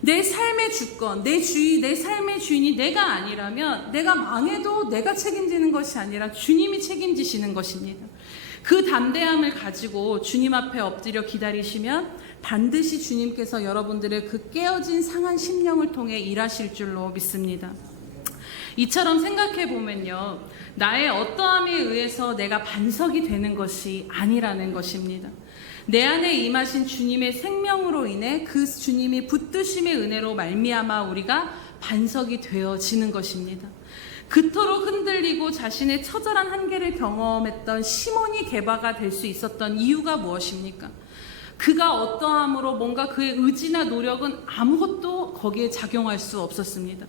내 삶의 주권, 내 삶의 주인이 내가 아니라면 내가 망해도 내가 책임지는 것이 아니라 주님이 책임지시는 것입니다. 그 담대함을 가지고 주님 앞에 엎드려 기다리시면 반드시 주님께서 여러분들의 그 깨어진 상한 심령을 통해 일하실 줄로 믿습니다. 이처럼 생각해 보면요, 나의 어떠함에 의해서 내가 반석이 되는 것이 아니라는 것입니다. 내 안에 임하신 주님의 생명으로 인해 그 주님이 붙드심의 은혜로 말미암아 우리가 반석이 되어지는 것입니다. 그토록 흔들리고 자신의 처절한 한계를 경험했던 시몬이 게바가 될 수 있었던 이유가 무엇입니까? 그가 어떠함으로 뭔가 그의 의지나 노력은 아무것도 거기에 작용할 수 없었습니다.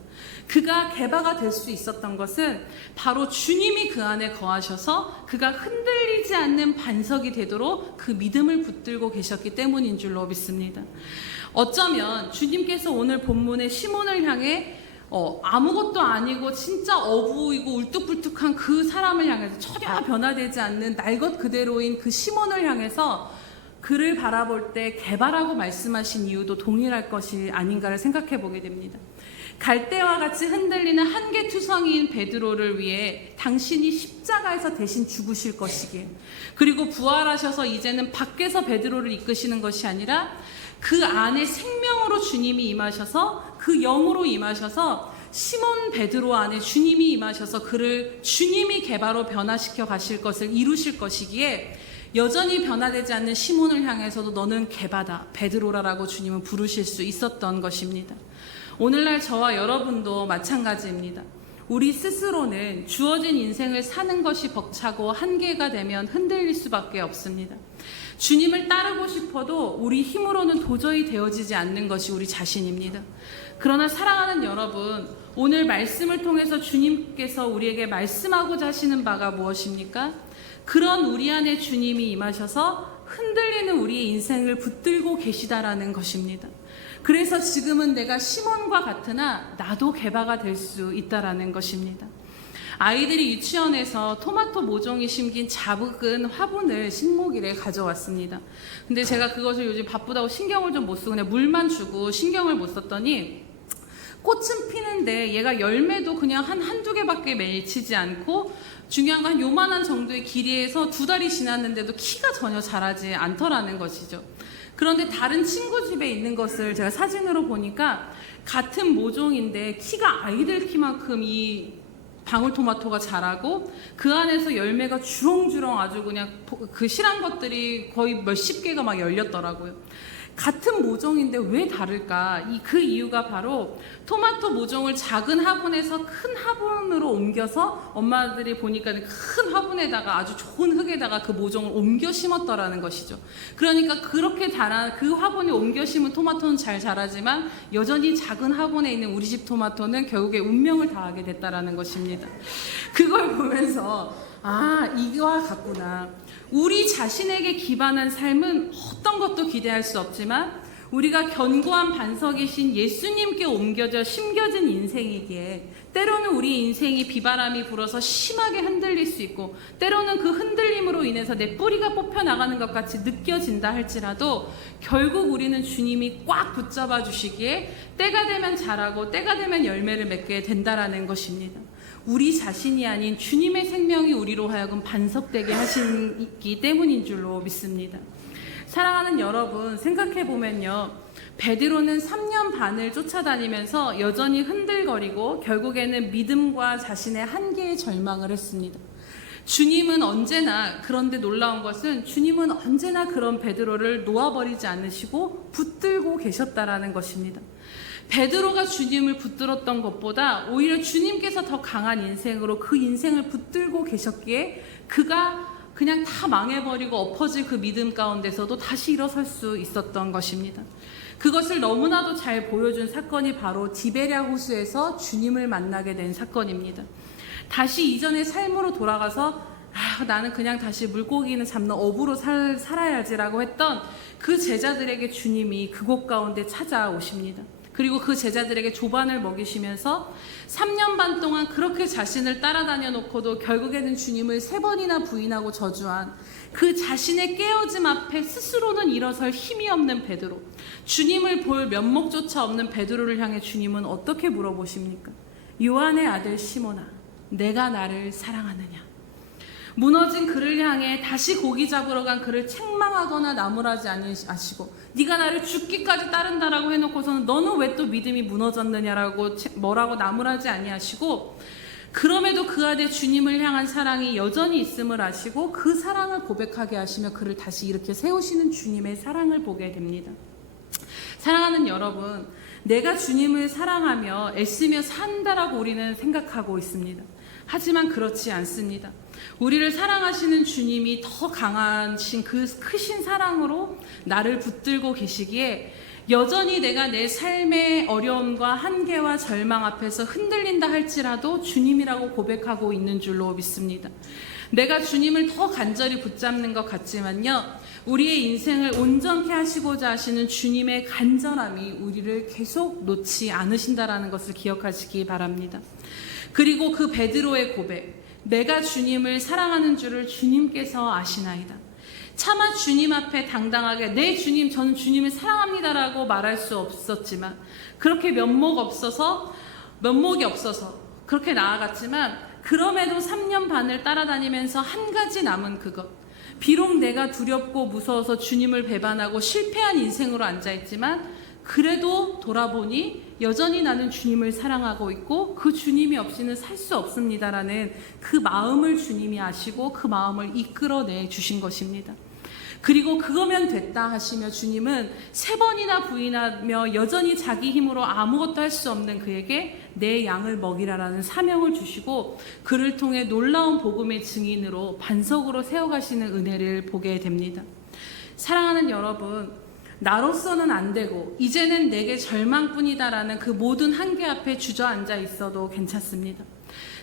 그가 게바가 될 수 있었던 것은 바로 주님이 그 안에 거하셔서 그가 흔들리지 않는 반석이 되도록 그 믿음을 붙들고 계셨기 때문인 줄로 믿습니다. 어쩌면 주님께서 오늘 본문의 시몬을 향해 아무것도 아니고 진짜 어부이고 울뚝불뚝한 그 사람을 향해서 전혀 변화되지 않는 날 것 그대로인 그 시몬을 향해서 그를 바라볼 때 게바라고 말씀하신 이유도 동일할 것이 아닌가를 생각해 보게 됩니다. 갈대와 같이 흔들리는 한계투성이인 베드로를 위해 당신이 십자가에서 대신 죽으실 것이기에, 그리고 부활하셔서 이제는 밖에서 베드로를 이끄시는 것이 아니라 그 안에 생명으로 주님이 임하셔서 그 영으로 임하셔서 시몬 베드로 안에 주님이 임하셔서 그를 주님이 게바로 변화시켜 가실 것을 이루실 것이기에 여전히 변화되지 않는 시몬을 향해서도 너는 게바다, 베드로라라고 주님은 부르실 수 있었던 것입니다. 오늘날 저와 여러분도 마찬가지입니다. 우리 스스로는 주어진 인생을 사는 것이 벅차고 한계가 되면 흔들릴 수밖에 없습니다. 주님을 따르고 싶어도 우리 힘으로는 도저히 되어지지 않는 것이 우리 자신입니다. 그러나 사랑하는 여러분, 오늘 말씀을 통해서 주님께서 우리에게 말씀하고자 하시는 바가 무엇입니까? 그런 우리 안에 주님이 임하셔서 흔들리는 우리의 인생을 붙들고 계시다라는 것입니다. 그래서 지금은 내가 시몬과 같으나 나도 게바가 될 수 있다라는 것입니다. 아이들이 유치원에서 토마토 모종이 심긴 작은 화분을 식목일에 가져왔습니다. 근데 제가 그것을 요즘 바쁘다고 신경을 좀 못 쓰고 그냥 물만 주고 신경을 못 썼더니 꽃은 피는데 얘가 열매도 그냥 한두 개밖에 맺히지 않고 중요한 건 요만한 정도의 길이에서 2달이 지났는데도 키가 전혀 자라지 않더라는 것이죠. 그런데 다른 친구 집에 있는 것을 제가 사진으로 보니까 같은 모종인데 키가 아이들 키만큼 이 방울토마토가 자라고 그 안에서 열매가 주렁주렁 아주 그냥 그 실한 것들이 거의 몇십 개가 막 열렸더라고요. 같은 모종인데 왜 다를까? 그 이유가 바로 토마토 모종을 작은 화분에서 큰 화분으로 옮겨서 엄마들이 보니까 큰 화분에다가 아주 좋은 흙에다가 그 모종을 옮겨 심었더라는 것이죠. 그러니까 그렇게 자란 그 화분에 옮겨 심은 토마토는 잘 자라지만 여전히 작은 화분에 있는 우리 집 토마토는 결국에 운명을 다하게 됐다라는 것입니다. 그걸 보면서 이거와 같구나. 우리 자신에게 기반한 삶은 어떤 것도 기대할 수 없지만 우리가 견고한 반석이신 예수님께 옮겨져 심겨진 인생이기에 때로는 우리 인생이 비바람이 불어서 심하게 흔들릴 수 있고 때로는 그 흔들림으로 인해서 내 뿌리가 뽑혀나가는 것 같이 느껴진다 할지라도 결국 우리는 주님이 꽉 붙잡아 주시기에 때가 되면 자라고 때가 되면 열매를 맺게 된다라는 것입니다. 우리 자신이 아닌 주님의 생명이 우리로 하여금 반석되게 하시기 때문인 줄로 믿습니다. 사랑하는 여러분, 생각해보면요, 베드로는 3년 반을 쫓아다니면서 여전히 흔들거리고 결국에는 믿음과 자신의 한계에 절망을 했습니다. 주님은 언제나, 그런데 놀라운 것은 주님은 언제나 그런 베드로를 놓아버리지 않으시고 붙들고 계셨다라는 것입니다. 베드로가 주님을 붙들었던 것보다 오히려 주님께서 더 강한 인생으로 그 인생을 붙들고 계셨기에 그가 그냥 다 망해버리고 엎어질 그 믿음 가운데서도 다시 일어설 수 있었던 것입니다. 그것을 너무나도 잘 보여준 사건이 바로 디베랴 호수에서 주님을 만나게 된 사건입니다. 다시 이전의 삶으로 돌아가서 나는 그냥 다시 물고기는 잡는 어부로 살아야지라고 했던 그 제자들에게 주님이 그곳 가운데 찾아오십니다. 그리고 그 제자들에게 조반을 먹이시면서 3년 반 동안 그렇게 자신을 따라다녀 놓고도 결국에는 주님을 3번이나 부인하고 저주한 그 자신의 깨어짐 앞에 스스로는 일어설 힘이 없는 베드로, 주님을 볼 면목조차 없는 베드로를 향해 주님은 어떻게 물어보십니까? 요한의 아들 시몬아, 내가 나를 사랑하느냐? 무너진 그를 향해 다시 고기 잡으러 간 그를 책망하거나 나무라지 아니하시고 네가 나를 죽기까지 따른다라고 해놓고서는 너는 왜 또 믿음이 무너졌느냐라고 뭐라고 나무라지 아니하시고, 그럼에도 그 안에 주님을 향한 사랑이 여전히 있음을 아시고 그 사랑을 고백하게 하시며 그를 다시 이렇게 세우시는 주님의 사랑을 보게 됩니다. 사랑하는 여러분, 내가 주님을 사랑하며 애쓰며 산다라고 우리는 생각하고 있습니다. 하지만 그렇지 않습니다. 우리를 사랑하시는 주님이 더 강하신 그 크신 사랑으로 나를 붙들고 계시기에 여전히 내가 내 삶의 어려움과 한계와 절망 앞에서 흔들린다 할지라도 주님이라고 고백하고 있는 줄로 믿습니다. 내가 주님을 더 간절히 붙잡는 것 같지만요, 우리의 인생을 온전케 하시고자 하시는 주님의 간절함이 우리를 계속 놓지 않으신다라는 것을 기억하시기 바랍니다. 그리고 그 베드로의 고백, 내가 주님을 사랑하는 줄을 주님께서 아시나이다. 차마 주님 앞에 당당하게 네 주님, 저는 주님을 사랑합니다라고 말할 수 없었지만, 그렇게 면목이 없어서 그렇게 나아갔지만, 그럼에도 3년 반을 따라다니면서 한 가지 남은 그것, 비록 내가 두렵고 무서워서 주님을 배반하고 실패한 인생으로 앉아있지만 그래도 돌아보니 여전히 나는 주님을 사랑하고 있고 그 주님이 없이는 살 수 없습니다라는 그 마음을 주님이 아시고 그 마음을 이끌어내 주신 것입니다. 그리고 그거면 됐다 하시며 주님은 3번이나 부인하며 여전히 자기 힘으로 아무것도 할 수 없는 그에게 내 양을 먹이라라는 사명을 주시고 그를 통해 놀라운 복음의 증인으로 반석으로 세워가시는 은혜를 보게 됩니다. 사랑하는 여러분, 나로서는 안 되고 이제는 내게 절망뿐이다라는 그 모든 한계 앞에 주저앉아 있어도 괜찮습니다.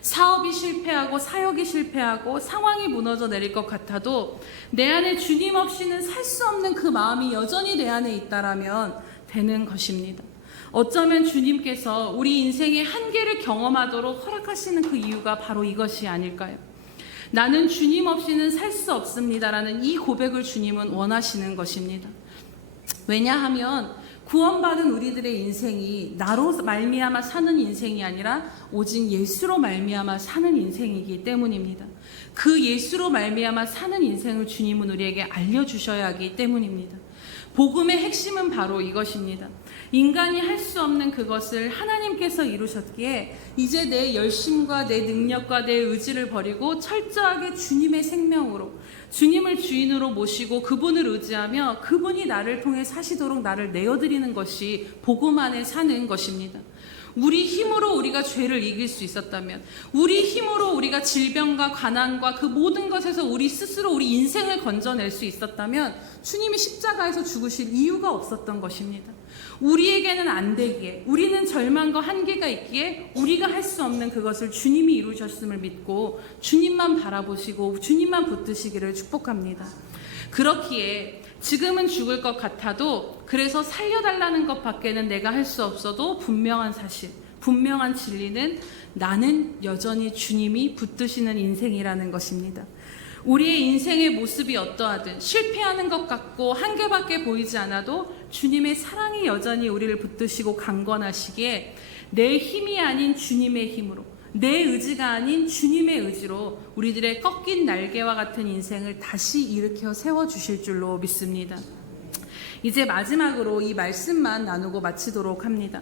사업이 실패하고 사역이 실패하고 상황이 무너져 내릴 것 같아도 내 안에 주님 없이는 살 수 없는 그 마음이 여전히 내 안에 있다라면 되는 것입니다. 어쩌면 주님께서 우리 인생의 한계를 경험하도록 허락하시는 그 이유가 바로 이것이 아닐까요? 나는 주님 없이는 살 수 없습니다라는 이 고백을 주님은 원하시는 것입니다. 왜냐하면 구원받은 우리들의 인생이 나로 말미암아 사는 인생이 아니라 오직 예수로 말미암아 사는 인생이기 때문입니다. 그 예수로 말미암아 사는 인생을 주님은 우리에게 알려주셔야 하기 때문입니다. 복음의 핵심은 바로 이것입니다. 인간이 할 수 없는 그것을 하나님께서 이루셨기에 이제 내 열심과 내 능력과 내 의지를 버리고 철저하게 주님의 생명으로 주님을 주인으로 모시고 그분을 의지하며 그분이 나를 통해 사시도록 나를 내어드리는 것이 복음 안에 사는 것입니다. 우리 힘으로 우리가 죄를 이길 수 있었다면, 우리 힘으로 우리가 질병과 가난과 그 모든 것에서 우리 스스로 우리 인생을 건져낼 수 있었다면 주님이 십자가에서 죽으실 이유가 없었던 것입니다. 우리에게는 안 되기에, 우리는 절망과 한계가 있기에 우리가 할 수 없는 그것을 주님이 이루셨음을 믿고 주님만 바라보시고 주님만 붙드시기를 축복합니다. 그렇기에 지금은 죽을 것 같아도 그래서 살려달라는 것밖에는 내가 할 수 없어도 분명한 사실, 분명한 진리는 나는 여전히 주님이 붙드시는 인생이라는 것입니다. 우리의 인생의 모습이 어떠하든 실패하는 것 같고 한계밖에 보이지 않아도 주님의 사랑이 여전히 우리를 붙드시고 강건하시기에 내 힘이 아닌 주님의 힘으로, 내 의지가 아닌 주님의 의지로 우리들의 꺾인 날개와 같은 인생을 다시 일으켜 세워주실 줄로 믿습니다. 이제 마지막으로 이 말씀만 나누고 마치도록 합니다.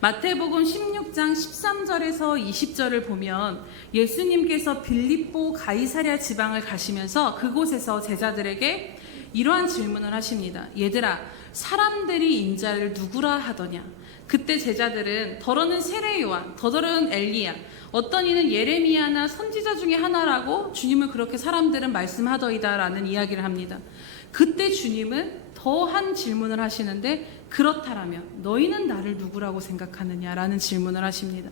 마태복음 16장 13절에서 20절을 보면 예수님께서 빌립보 가이사랴 지방을 가시면서 그곳에서 제자들에게 이러한 질문을 하십니다. 얘들아, 사람들이 인자를 누구라 하더냐? 그때 제자들은 더러는 세례 요한, 더러는 엘리야, 어떤 이는 예레미야나 선지자 중에 하나라고 주님을 그렇게 사람들은 말씀하더이다라는 이야기를 합니다. 그때 주님은 더한 질문을 하시는데, 그렇다라면 너희는 나를 누구라고 생각하느냐라는 질문을 하십니다.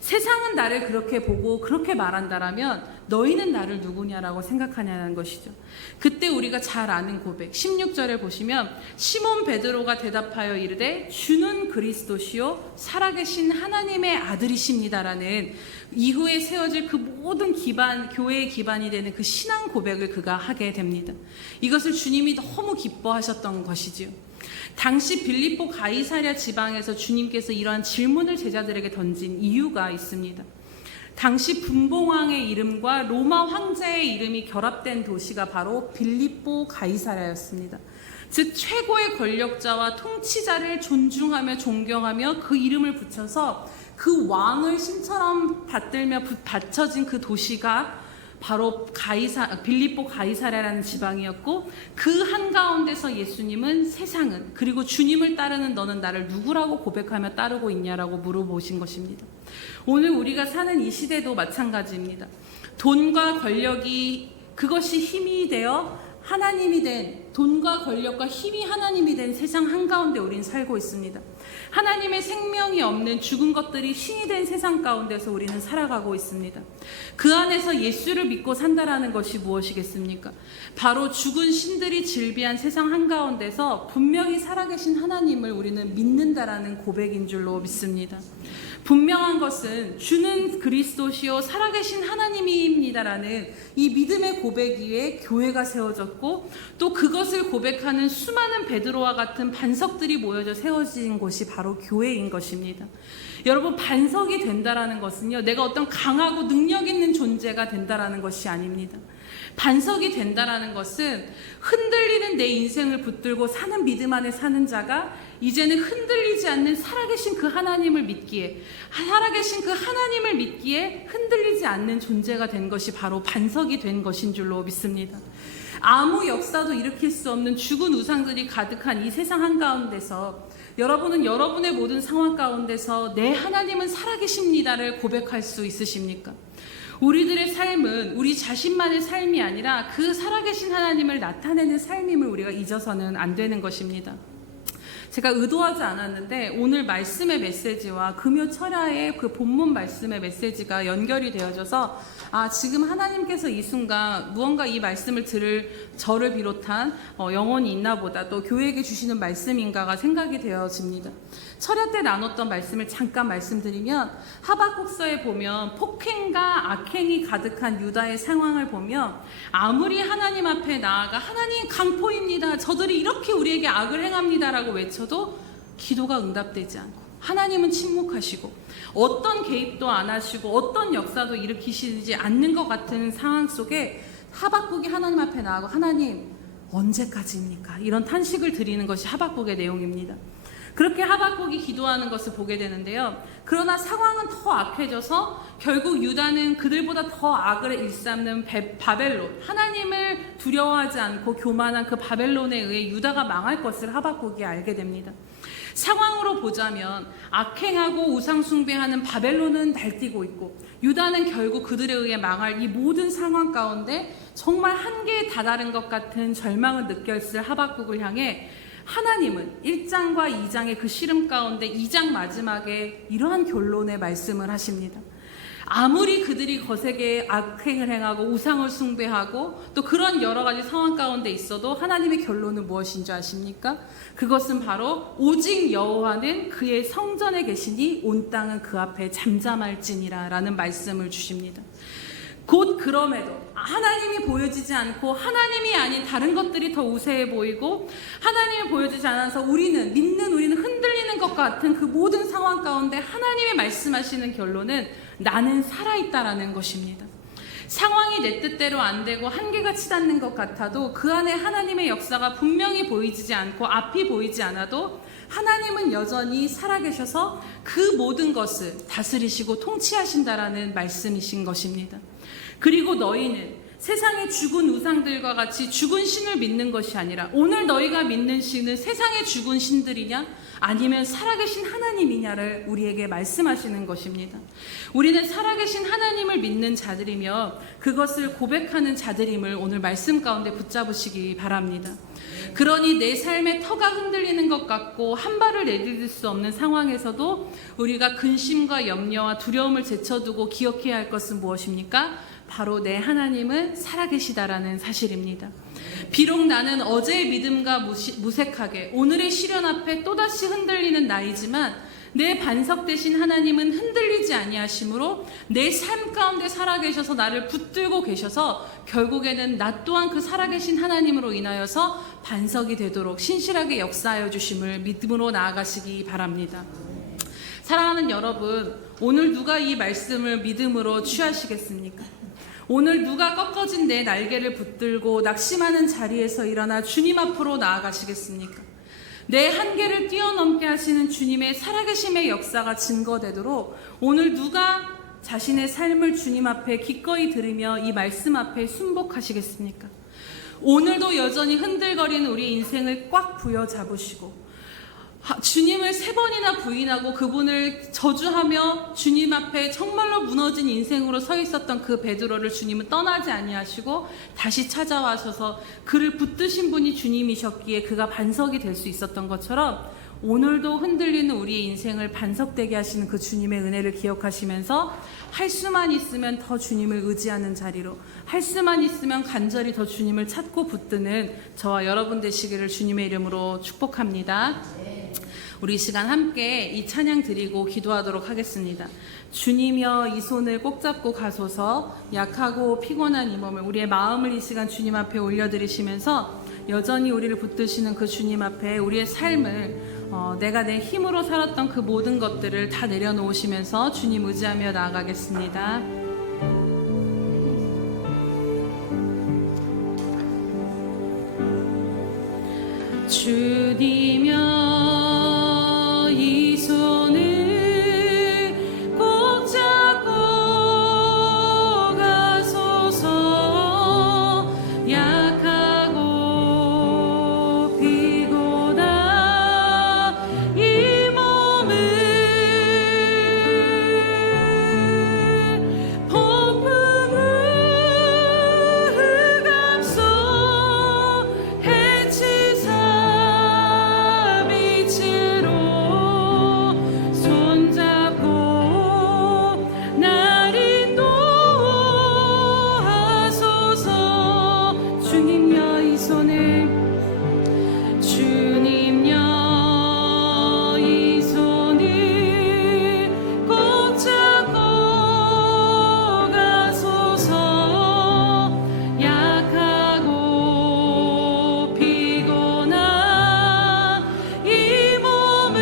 세상은 나를 그렇게 보고 그렇게 말한다라면 너희는 나를 누구냐라고 생각하냐는 것이죠. 그때 우리가 잘 아는 고백 16절에 보시면 시몬 베드로가 대답하여 이르되 주는 그리스도시요 살아계신 하나님의 아들이십니다라는 이후에 세워질 그 모든 기반, 교회의 기반이 되는 그 신앙 고백을 그가 하게 됩니다. 이것을 주님이 너무 기뻐하셨던 것이지요. 당시 빌립보 가이사랴 지방에서 주님께서 이러한 질문을 제자들에게 던진 이유가 있습니다. 당시 분봉왕의 이름과 로마 황제의 이름이 결합된 도시가 바로 빌립보 가이사랴였습니다. 즉 최고의 권력자와 통치자를 존중하며 존경하며 그 이름을 붙여서 그 왕을 신처럼 받들며 바쳐진 그 도시가 바로 빌립보 가이사랴라는 지방이었고, 그 한가운데서 예수님은 세상은, 그리고 주님을 따르는 너는 나를 누구라고 고백하며 따르고 있냐라고 물어보신 것입니다. 오늘 우리가 사는 이 시대도 마찬가지입니다. 돈과 권력이 그것이 힘이 되어 하나님이 된, 돈과 권력과 힘이 하나님이 된 세상 한가운데 우린 살고 있습니다. 하나님의 생명이 없는 죽은 것들이 신이 된 세상 가운데서 우리는 살아가고 있습니다. 그 안에서 예수를 믿고 산다라는 것이 무엇이겠습니까? 바로 죽은 신들이 질비한 세상 한가운데서 분명히 살아계신 하나님을 우리는 믿는다라는 고백인 줄로 믿습니다. 분명한 것은 주는 그리스도시요 살아계신 하나님입니다라는 이 믿음의 고백 위에 교회가 세워졌고, 또 그것을 고백하는 수많은 베드로와 같은 반석들이 모여져 세워진 곳이 바로 교회인 것입니다. 여러분, 반석이 된다라는 것은요, 내가 어떤 강하고 능력 있는 존재가 된다라는 것이 아닙니다. 반석이 된다라는 것은 흔들리는 내 인생을 붙들고 사는 믿음 안에 사는 자가 이제는 흔들리지 않는 살아계신 그 하나님을 믿기에, 살아계신 그 하나님을 믿기에 흔들리지 않는 존재가 된 것이 바로 반석이 된 것인 줄로 믿습니다. 아무 역사도 일으킬 수 없는 죽은 우상들이 가득한 이 세상 한가운데서 여러분은 여러분의 모든 상황 가운데서 내 하나님은 살아계십니다를 고백할 수 있으십니까? 우리들의 삶은 우리 자신만의 삶이 아니라 그 살아계신 하나님을 나타내는 삶임을 우리가 잊어서는 안 되는 것입니다. 제가 의도하지 않았는데 오늘 말씀의 메시지와 금요 철야의 그 본문 말씀의 메시지가 연결이 되어져서 지금 하나님께서 이 순간 무언가 이 말씀을 들을 저를 비롯한 영혼이 있나 보다, 또 교회에게 주시는 말씀인가가 생각이 되어집니다. 철야 때 나눴던 말씀을 잠깐 말씀드리면, 하박국서에 보면 폭행과 악행이 가득한 유다의 상황을 보며 아무리 하나님 앞에 나아가 하나님 강포입니다, 저들이 이렇게 우리에게 악을 행합니다라고 외쳐도 기도가 응답되지 않고 하나님은 침묵하시고 어떤 개입도 안 하시고 어떤 역사도 일으키시지 않는 것 같은 상황 속에 하박국이 하나님 앞에 나아가 하나님 언제까지입니까? 이런 탄식을 드리는 것이 하박국의 내용입니다. 그렇게 하박국이 기도하는 것을 보게 되는데요. 그러나 상황은 더 악해져서 결국 유다는 그들보다 더 악을 일삼는 바벨론, 하나님을 두려워하지 않고 교만한 그 바벨론에 의해 유다가 망할 것을 하박국이 알게 됩니다. 상황으로 보자면 악행하고 우상숭배하는 바벨론은 날뛰고 있고 유다는 결국 그들에 의해 망할 이 모든 상황 가운데 정말 한계에 다다른 것 같은 절망을 느꼈을 하박국을 향해 하나님은 1장과 2장의 그 시름 가운데 2장 마지막에 이러한 결론의 말씀을 하십니다. 아무리 그들이 거세게 악행을 행하고 우상을 숭배하고 또 그런 여러 가지 상황 가운데 있어도 하나님의 결론은 무엇인 줄 아십니까? 그것은 바로 오직 여호와는 그의 성전에 계시니 온 땅은 그 앞에 잠잠할지니라 라는 말씀을 주십니다. 곧 그럼에도 하나님이 보여지지 않고 하나님이 아닌 다른 것들이 더 우세해 보이고 하나님이 보여지지 않아서 우리는 흔들리는 것 같은 그 모든 상황 가운데 하나님의 말씀하시는 결론은 나는 살아있다라는 것입니다. 상황이 내 뜻대로 안 되고 한계가 치닫는 것 같아도 그 안에 하나님의 역사가 분명히 보이지 않고 앞이 보이지 않아도 하나님은 여전히 살아계셔서 그 모든 것을 다스리시고 통치하신다라는 말씀이신 것입니다. 그리고 너희는 세상의 죽은 우상들과 같이 죽은 신을 믿는 것이 아니라 오늘 너희가 믿는 신은 세상의 죽은 신들이냐 아니면 살아계신 하나님이냐를 우리에게 말씀하시는 것입니다. 우리는 살아계신 하나님을 믿는 자들이며 그것을 고백하는 자들임을 오늘 말씀 가운데 붙잡으시기 바랍니다. 그러니 내 삶의 터가 흔들리는 것 같고 한 발을 내디딜 수 없는 상황에서도 우리가 근심과 염려와 두려움을 제쳐두고 기억해야 할 것은 무엇입니까? 바로 내 하나님은 살아계시다라는 사실입니다. 비록 나는 어제의 믿음과 무색하게 오늘의 시련 앞에 또다시 흔들리는 나이지만 내 반석 되신 하나님은 흔들리지 아니하심으로 내 삶 가운데 살아계셔서 나를 붙들고 계셔서 결국에는 나 또한 그 살아계신 하나님으로 인하여서 반석이 되도록 신실하게 역사하여 주심을 믿음으로 나아가시기 바랍니다. 사랑하는 여러분, 오늘 누가 이 말씀을 믿음으로 취하시겠습니까? 오늘 누가 꺾어진 내 날개를 붙들고 낙심하는 자리에서 일어나 주님 앞으로 나아가시겠습니까? 내 한계를 뛰어넘게 하시는 주님의 살아계심의 역사가 증거되도록 오늘 누가 자신의 삶을 주님 앞에 기꺼이 들으며 이 말씀 앞에 순복하시겠습니까? 오늘도 여전히 흔들거리는 우리 인생을 꽉 부여잡으시고 주님을 3번이나 부인하고 그분을 저주하며 주님 앞에 정말로 무너진 인생으로 서 있었던 그 베드로를 주님은 떠나지 아니하시고 다시 찾아와셔서 그를 붙드신 분이 주님이셨기에 그가 반석이 될 수 있었던 것처럼 오늘도 흔들리는 우리의 인생을 반석되게 하시는 그 주님의 은혜를 기억하시면서 할 수만 있으면 더 주님을 의지하는 자리로, 할 수만 있으면 간절히 더 주님을 찾고 붙드는 저와 여러분 되시기를 주님의 이름으로 축복합니다. 우리 이 시간 함께 이 찬양 드리고 기도하도록 하겠습니다. 주님여 이 손을 꼭 잡고 가소서. 약하고 피곤한 이 몸을, 우리의 마음을 이 시간 주님 앞에 올려드리시면서 여전히 우리를 붙드시는 그 주님 앞에 우리의 삶을 내가 내 힘으로 살았던 그 모든 것들을 다 내려놓으시면서 주님 의지하며 나아가겠습니다. 주님여 이 손을 꼭 잡고 가소서. 약하고 피곤한 이 몸을 폭풍을 감싸 해치사 빛으로 손잡고 날 인도하소서. 주님여 이 손을, 주님여 이 손을 꼭 잡고 가소서. 약하고 피곤한 이 몸을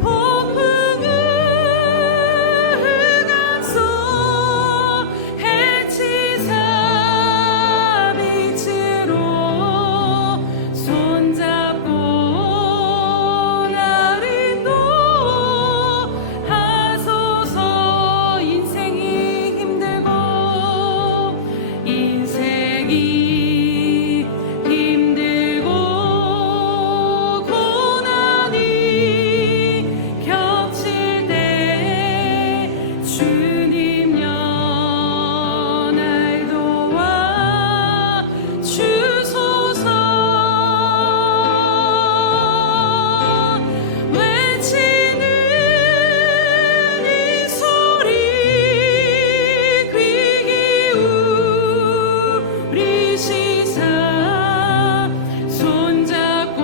폭풍을 감싸 해치사 빛으로 손잡고 날 인도하소서. 인생이 힘들고 고난이 겹칠 때 주님여 날 도와 주소서. 외치는 이 소리 귀 기울이시사 손잡고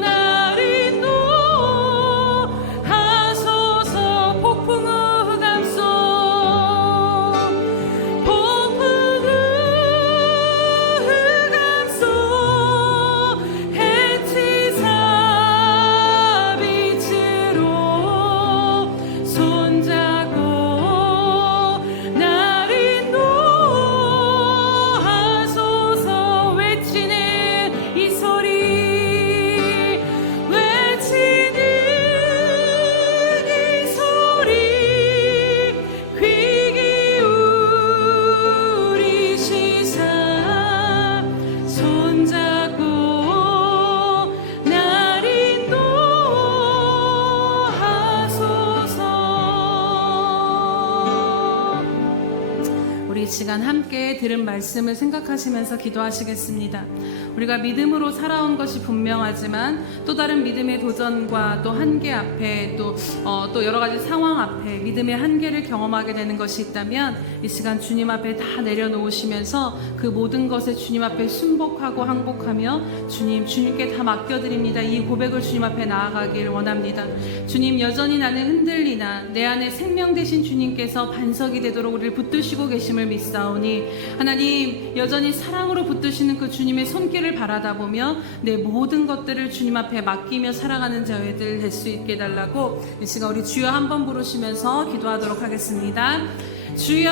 날 인도하소서. 폭풍을 감싸 해치사 빛으로 손잡고 날 인도하소서. 외치는 이 소리, 외치는 이 소리 귀 기울이시사 손잡고 날 인도하소서. 우리 이 시간 함께 들은 말씀을 생각하시면서 기도하시겠습니다. 우리가 믿음으로 살아온 것이 분명하지만 또 다른 믿음의 도전과 또 한계 앞에 또 여러 가지 상황 앞에 믿음의 한계를 경험하게 되는 것이 있다면 이 시간 주님 앞에 다 내려놓으시면서 그 모든 것에 주님 앞에 순복하고 항복하며 주님께 다 맡겨드립니다. 이 고백을 주님 앞에 나아가길 원합니다. 주님, 여전히 나는 흔들리나 내 안에 생명 되신 주님께서 반석이 되도록 우리를 붙드시고 계심을 믿사오니 하나님 여전히 사랑으로 붙드시는 그 주님의 손길을 바라다 보며 내 모든 것들을 주님 앞에 맡기며 살아가는 저희들 될 수 있게 해달라고 이 시간 우리 주여 한번 부르시면서 기도하도록 하겠습니다. 주여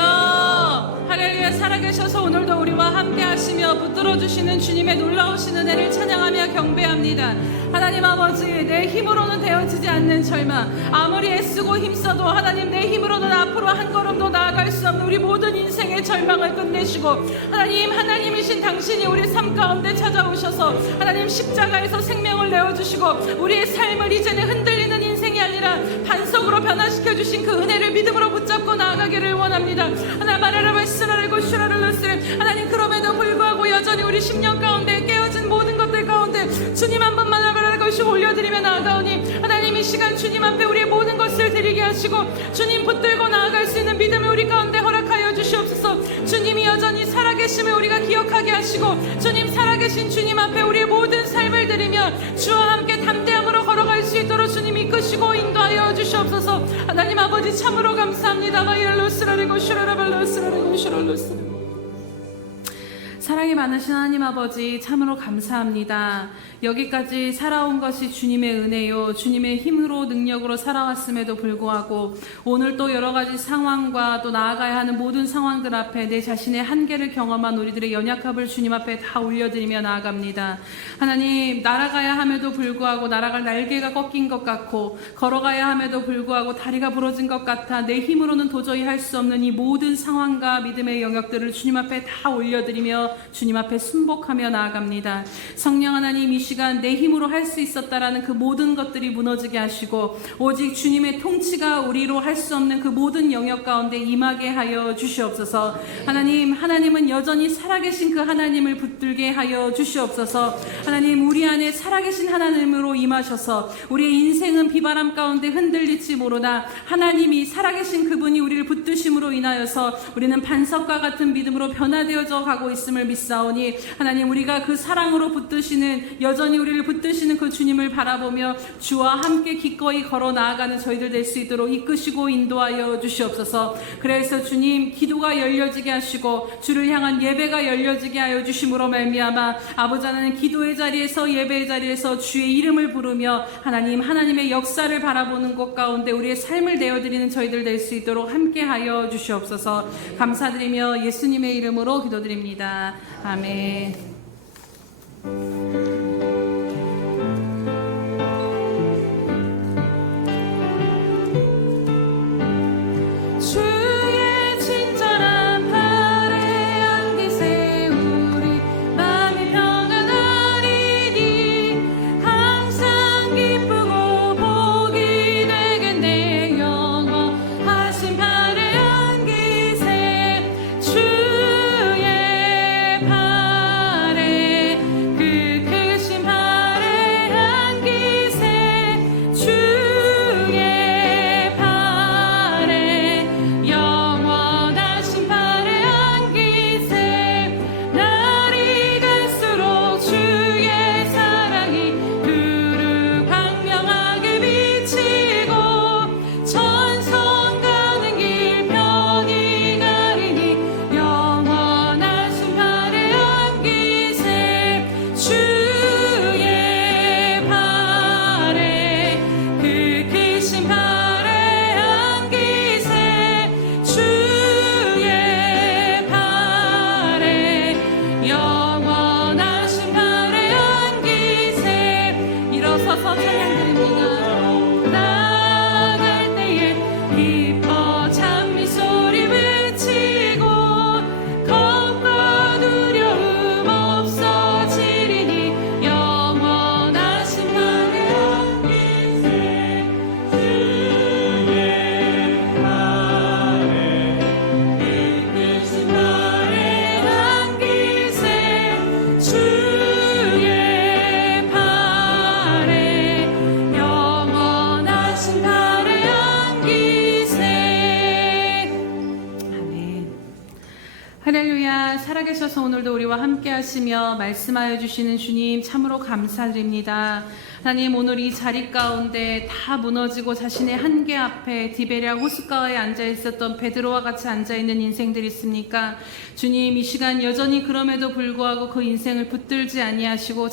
할렐루야. 살아계셔서 오늘도 우리와 함께 하시며 붙들어 주시는 주님의 놀라우신 은혜를 찬양하며 경배합니다. 하나님 아버지, 내 힘으로는 되어지지 않는 절망, 아무리 애쓰고 힘써도 하나님 내 힘으로는 앞으로 한 걸음도 나아갈 수 없는 우리 모든 인생의 절망을 끝내시고 하나님이신 당신이 우리 삶 가운데 찾아오셔서 하나님 십자가에서 생명을 내어주시고 우리의 삶을 이제는 흔들리는 인생이 아니라 반석으로 변화시켜 주신 그 은혜를 믿음으로 붙잡고 나아가기를 원합니다. 하나님, 그럼에도 불구하고 여전히 우리 10년 가운데 깨어진 모든 것들 가운데 주님 한 번만 올려드리며 나아가오니 하나님 이 시간 주님 앞에 우리의 모든 것을 드리게 하시고 주님 붙들고 나아갈 수 있는 믿음을 우리 가운데 허락하여 주시옵소서. 주님이 여전히 살아계심을 우리가 기억하게 하시고 주님 살아계신 주님 앞에 우리의 모든 삶을 드리며 주와 함께 담대함으로 걸어갈 수 있도록 주님 이끄시고 인도하여 주시옵소서. 하나님 아버지 참으로 감사합니다. 사랑이 많으신 하나님 아버지 참으로 감사합니다. 여기까지 살아온 것이 주님의 은혜요 주님의 힘으로 능력으로 살아왔음에도 불구하고 오늘 또 여러 가지 상황과 또 나아가야 하는 모든 상황들 앞에 내 자신의 한계를 경험한 우리들의 연약함을 주님 앞에 다 올려드리며 나아갑니다. 하나님, 날아가야 함에도 불구하고 날아갈 날개가 꺾인 것 같고 걸어가야 함에도 불구하고 다리가 부러진 것 같아 내 힘으로는 도저히 할 수 없는 이 모든 상황과 믿음의 영역들을 주님 앞에 다 올려드리며 주님 앞에 순복하며 나아갑니다. 성령 하나님, 이 시간 내 힘으로 할 수 있었다라는 그 모든 것들이 무너지게 하시고 오직 주님의 통치가 우리로 할 수 없는 그 모든 영역 가운데 임하게 하여 주시옵소서. 하나님은 여전히 살아계신 그 하나님을 붙들게 하여 주시옵소서. 하나님, 우리 안에 살아계신 하나님으로 임하셔서 우리의 인생은 비바람 가운데 흔들릴지 모르나 하나님이 살아계신 그분이 우리를 붙드심으로 인하여서 우리는 반석과 같은 믿음으로 변화되어져 가고 있음을 믿사오니 하나님, 우리가 그 사랑으로 붙드시는 여전히 우리를 붙드시는 그 주님을 바라보며 주와 함께 기꺼이 걸어 나아가는 저희들 될 수 있도록 이끄시고 인도하여 주시옵소서. 그래서 주님, 기도가 열려지게 하시고 주를 향한 예배가 열려지게 하여 주심으로 말미암아 아버지 하나님, 기도의 자리에서 예배의 자리에서 주의 이름을 부르며 하나님의 역사를 바라보는 것 가운데 우리의 삶을 내어드리는 저희들 될 수 있도록 함께 하여 주시옵소서. 감사드리며 예수님의 이름으로 기도드립니다. 아멘. 주의 친절한 팔에 안기 세우리 마음이 평안하리니 항상 기쁘고 복이 되겠네. 영원하신 팔에 안기세 주의 팔에 그 크신 팔에 안기세 주의 팔에 영원하신 팔에 안기세. 날이 갈수록 주의 사랑이 두루 광명하게 비치고 천성 가는 길 편히 가리니 영원하신 팔에 안기세 주의 팔에 그 크신 팔에 안기세 주의 팔에 영원하신 팔에 안기세. 일어서서 찬양드립니다. 나갈 때에 기뻐 찬미소리 외치고 겁과 두려움 없어지리니 영원하신 팔에 안기세 주의 팔에 이끄신 팔에 안기세 주의 팔에 영원하신 팔에 안기세. 아멘. 할렐루야. 살아계셔서 오늘도 우리와 함께 하시며 말씀하여 주시는 주님 참으로 감사드립니다. 하나님, 오늘 이 자리 가운데 다 무너지고 자신의 한계 앞에 디베랴 호숫가에 앉아 있었던 베드로와 같이 앉아 있는 인생들이 있습니까? 주님, 이 시간 여전히 그럼에도 불구하고 그 인생을 붙들지 아니하시고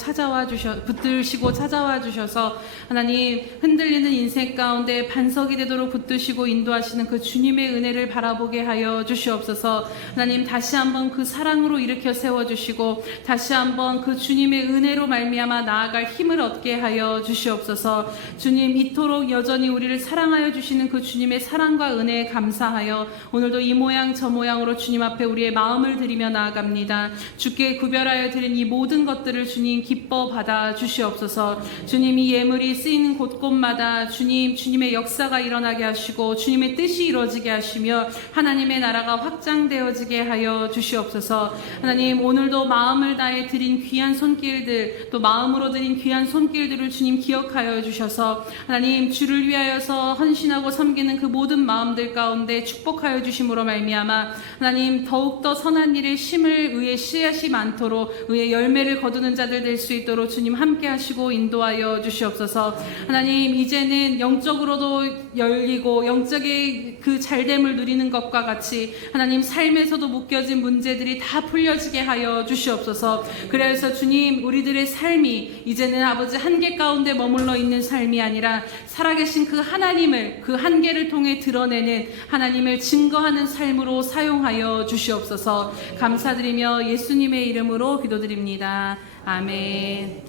붙들시고 찾아와 주셔서 하나님, 흔들리는 인생 가운데 반석이 되도록 붙드시고 인도하시는 그 주님의 은혜를 바라보게 하여 주시옵소서. 하나님, 다시 한번 그 사랑으로 일으켜 세워주시고 다시 한번 그 주님의 은혜로 말미암아 나아갈 힘을 얻게 하여 주시옵소서. 주님, 이토록 여전히 우리를 사랑하여 주시는 그 주님의 사랑과 은혜에 감사하여 오늘도 이 모양 저 모양으로 주님 앞에 우리의 마음을 드리며 나아갑니다. 주께 구별하여 드린 이 모든 것들을 주님 기뻐 받아 주시옵소서. 주님, 이 예물이 쓰이는 곳곳마다 주님의 역사가 일어나게 하시고 주님의 뜻이 이루어지게 하시며 하나님의 나라가 확장되어지게 하여 주시옵소서. 하나님, 오늘도 마음을 다해 드린 귀한 손길들, 또 마음으로 드린 귀한 손길들을 주님 기억하여 주셔서 하나님, 주를 위하여서 헌신하고 섬기는 그 모든 마음들 가운데 축복하여 주심으로 말미암아 하나님, 더욱더 선한 일에 심을 의의 씨앗이 많도록 의의 열매를 거두는 자들 될 수 있도록 주님 함께 하시고 인도하여 주시옵소서. 하나님, 이제는 영적으로도 열리고 영적의 그 잘됨을 누리는 것과 같이 하나님, 삶에서도 묶여진 문제들이 다 풀려지게 하여 주시옵소서. 그래서 주님, 우리들의 삶이 이제는 아버지 한계 가운데 머물러 있는 삶이 아니라 살아계신 그 하나님을, 그 한계를 통해 드러내는 하나님을 증거하는 삶으로 사용하여 주시옵소서. 감사드리며 예수님의 이름으로 기도드립니다. 아멘.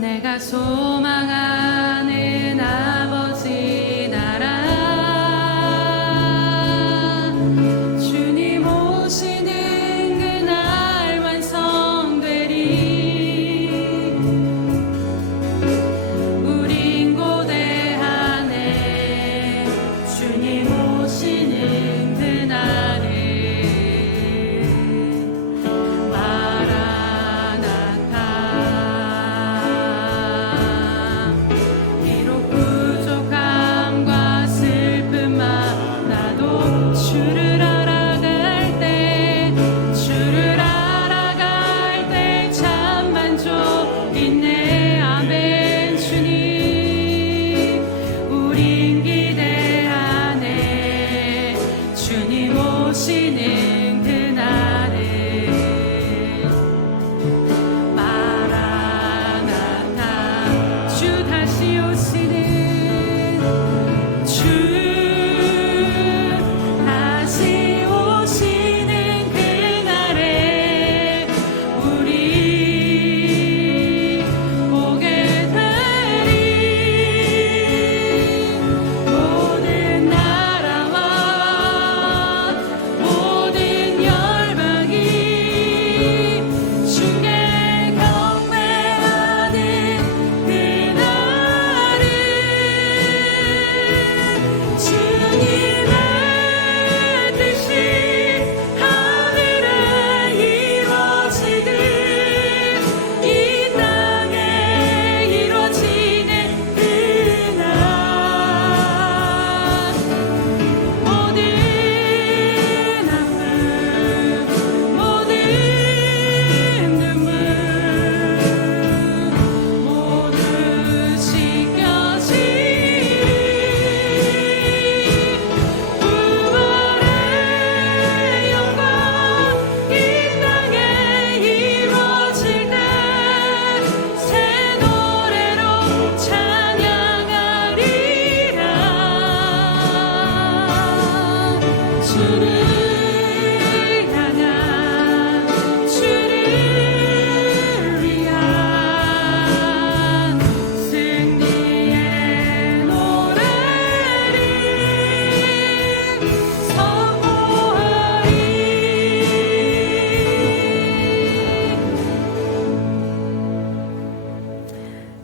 내가 소망하는 아버지 나라, 주님 오시는 그날 완성되리. 우린 고대하네 주님 오시는 그날을.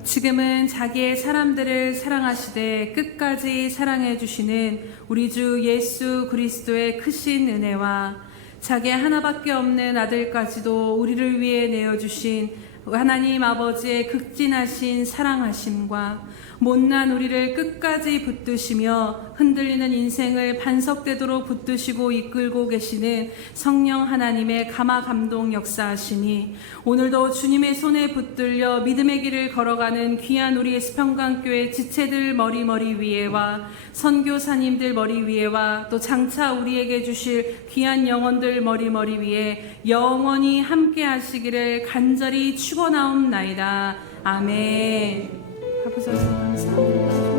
지금은 자기의 사람들을 사랑하시되 끝까지 사랑해 주시는 우리 주 예수 그리스도의 크신 은혜와 자기 하나밖에 없는 아들까지도 우리를 위해 내어주신 하나님 아버지의 극진하신 사랑하심과 못난 우리를 끝까지 붙드시며 흔들리는 인생을 반석되도록 붙드시고 이끌고 계시는 성령 하나님의 감화 감동 역사하시니 오늘도 주님의 손에 붙들려 믿음의 길을 걸어가는 귀한 우리 수평강교회 지체들 머리 위에와 선교사님들 머리 위에와 또 장차 우리에게 주실 귀한 영혼들 머리 위에 영원히 함께 하시기를 간절히 축원하옵나이다. 아멘. 아버지 감사합니다.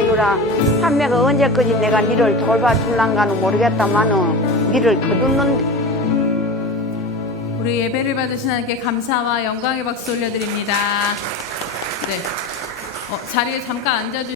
유라 한매가 언제까지 내가 니를 돌봐줄란가는 모르겠다마는 니를 거두는 우리 예배를 받으신 하나님께 감사와 영광의 박수 올려드립니다. 네, 자리에 잠깐 앉아주시면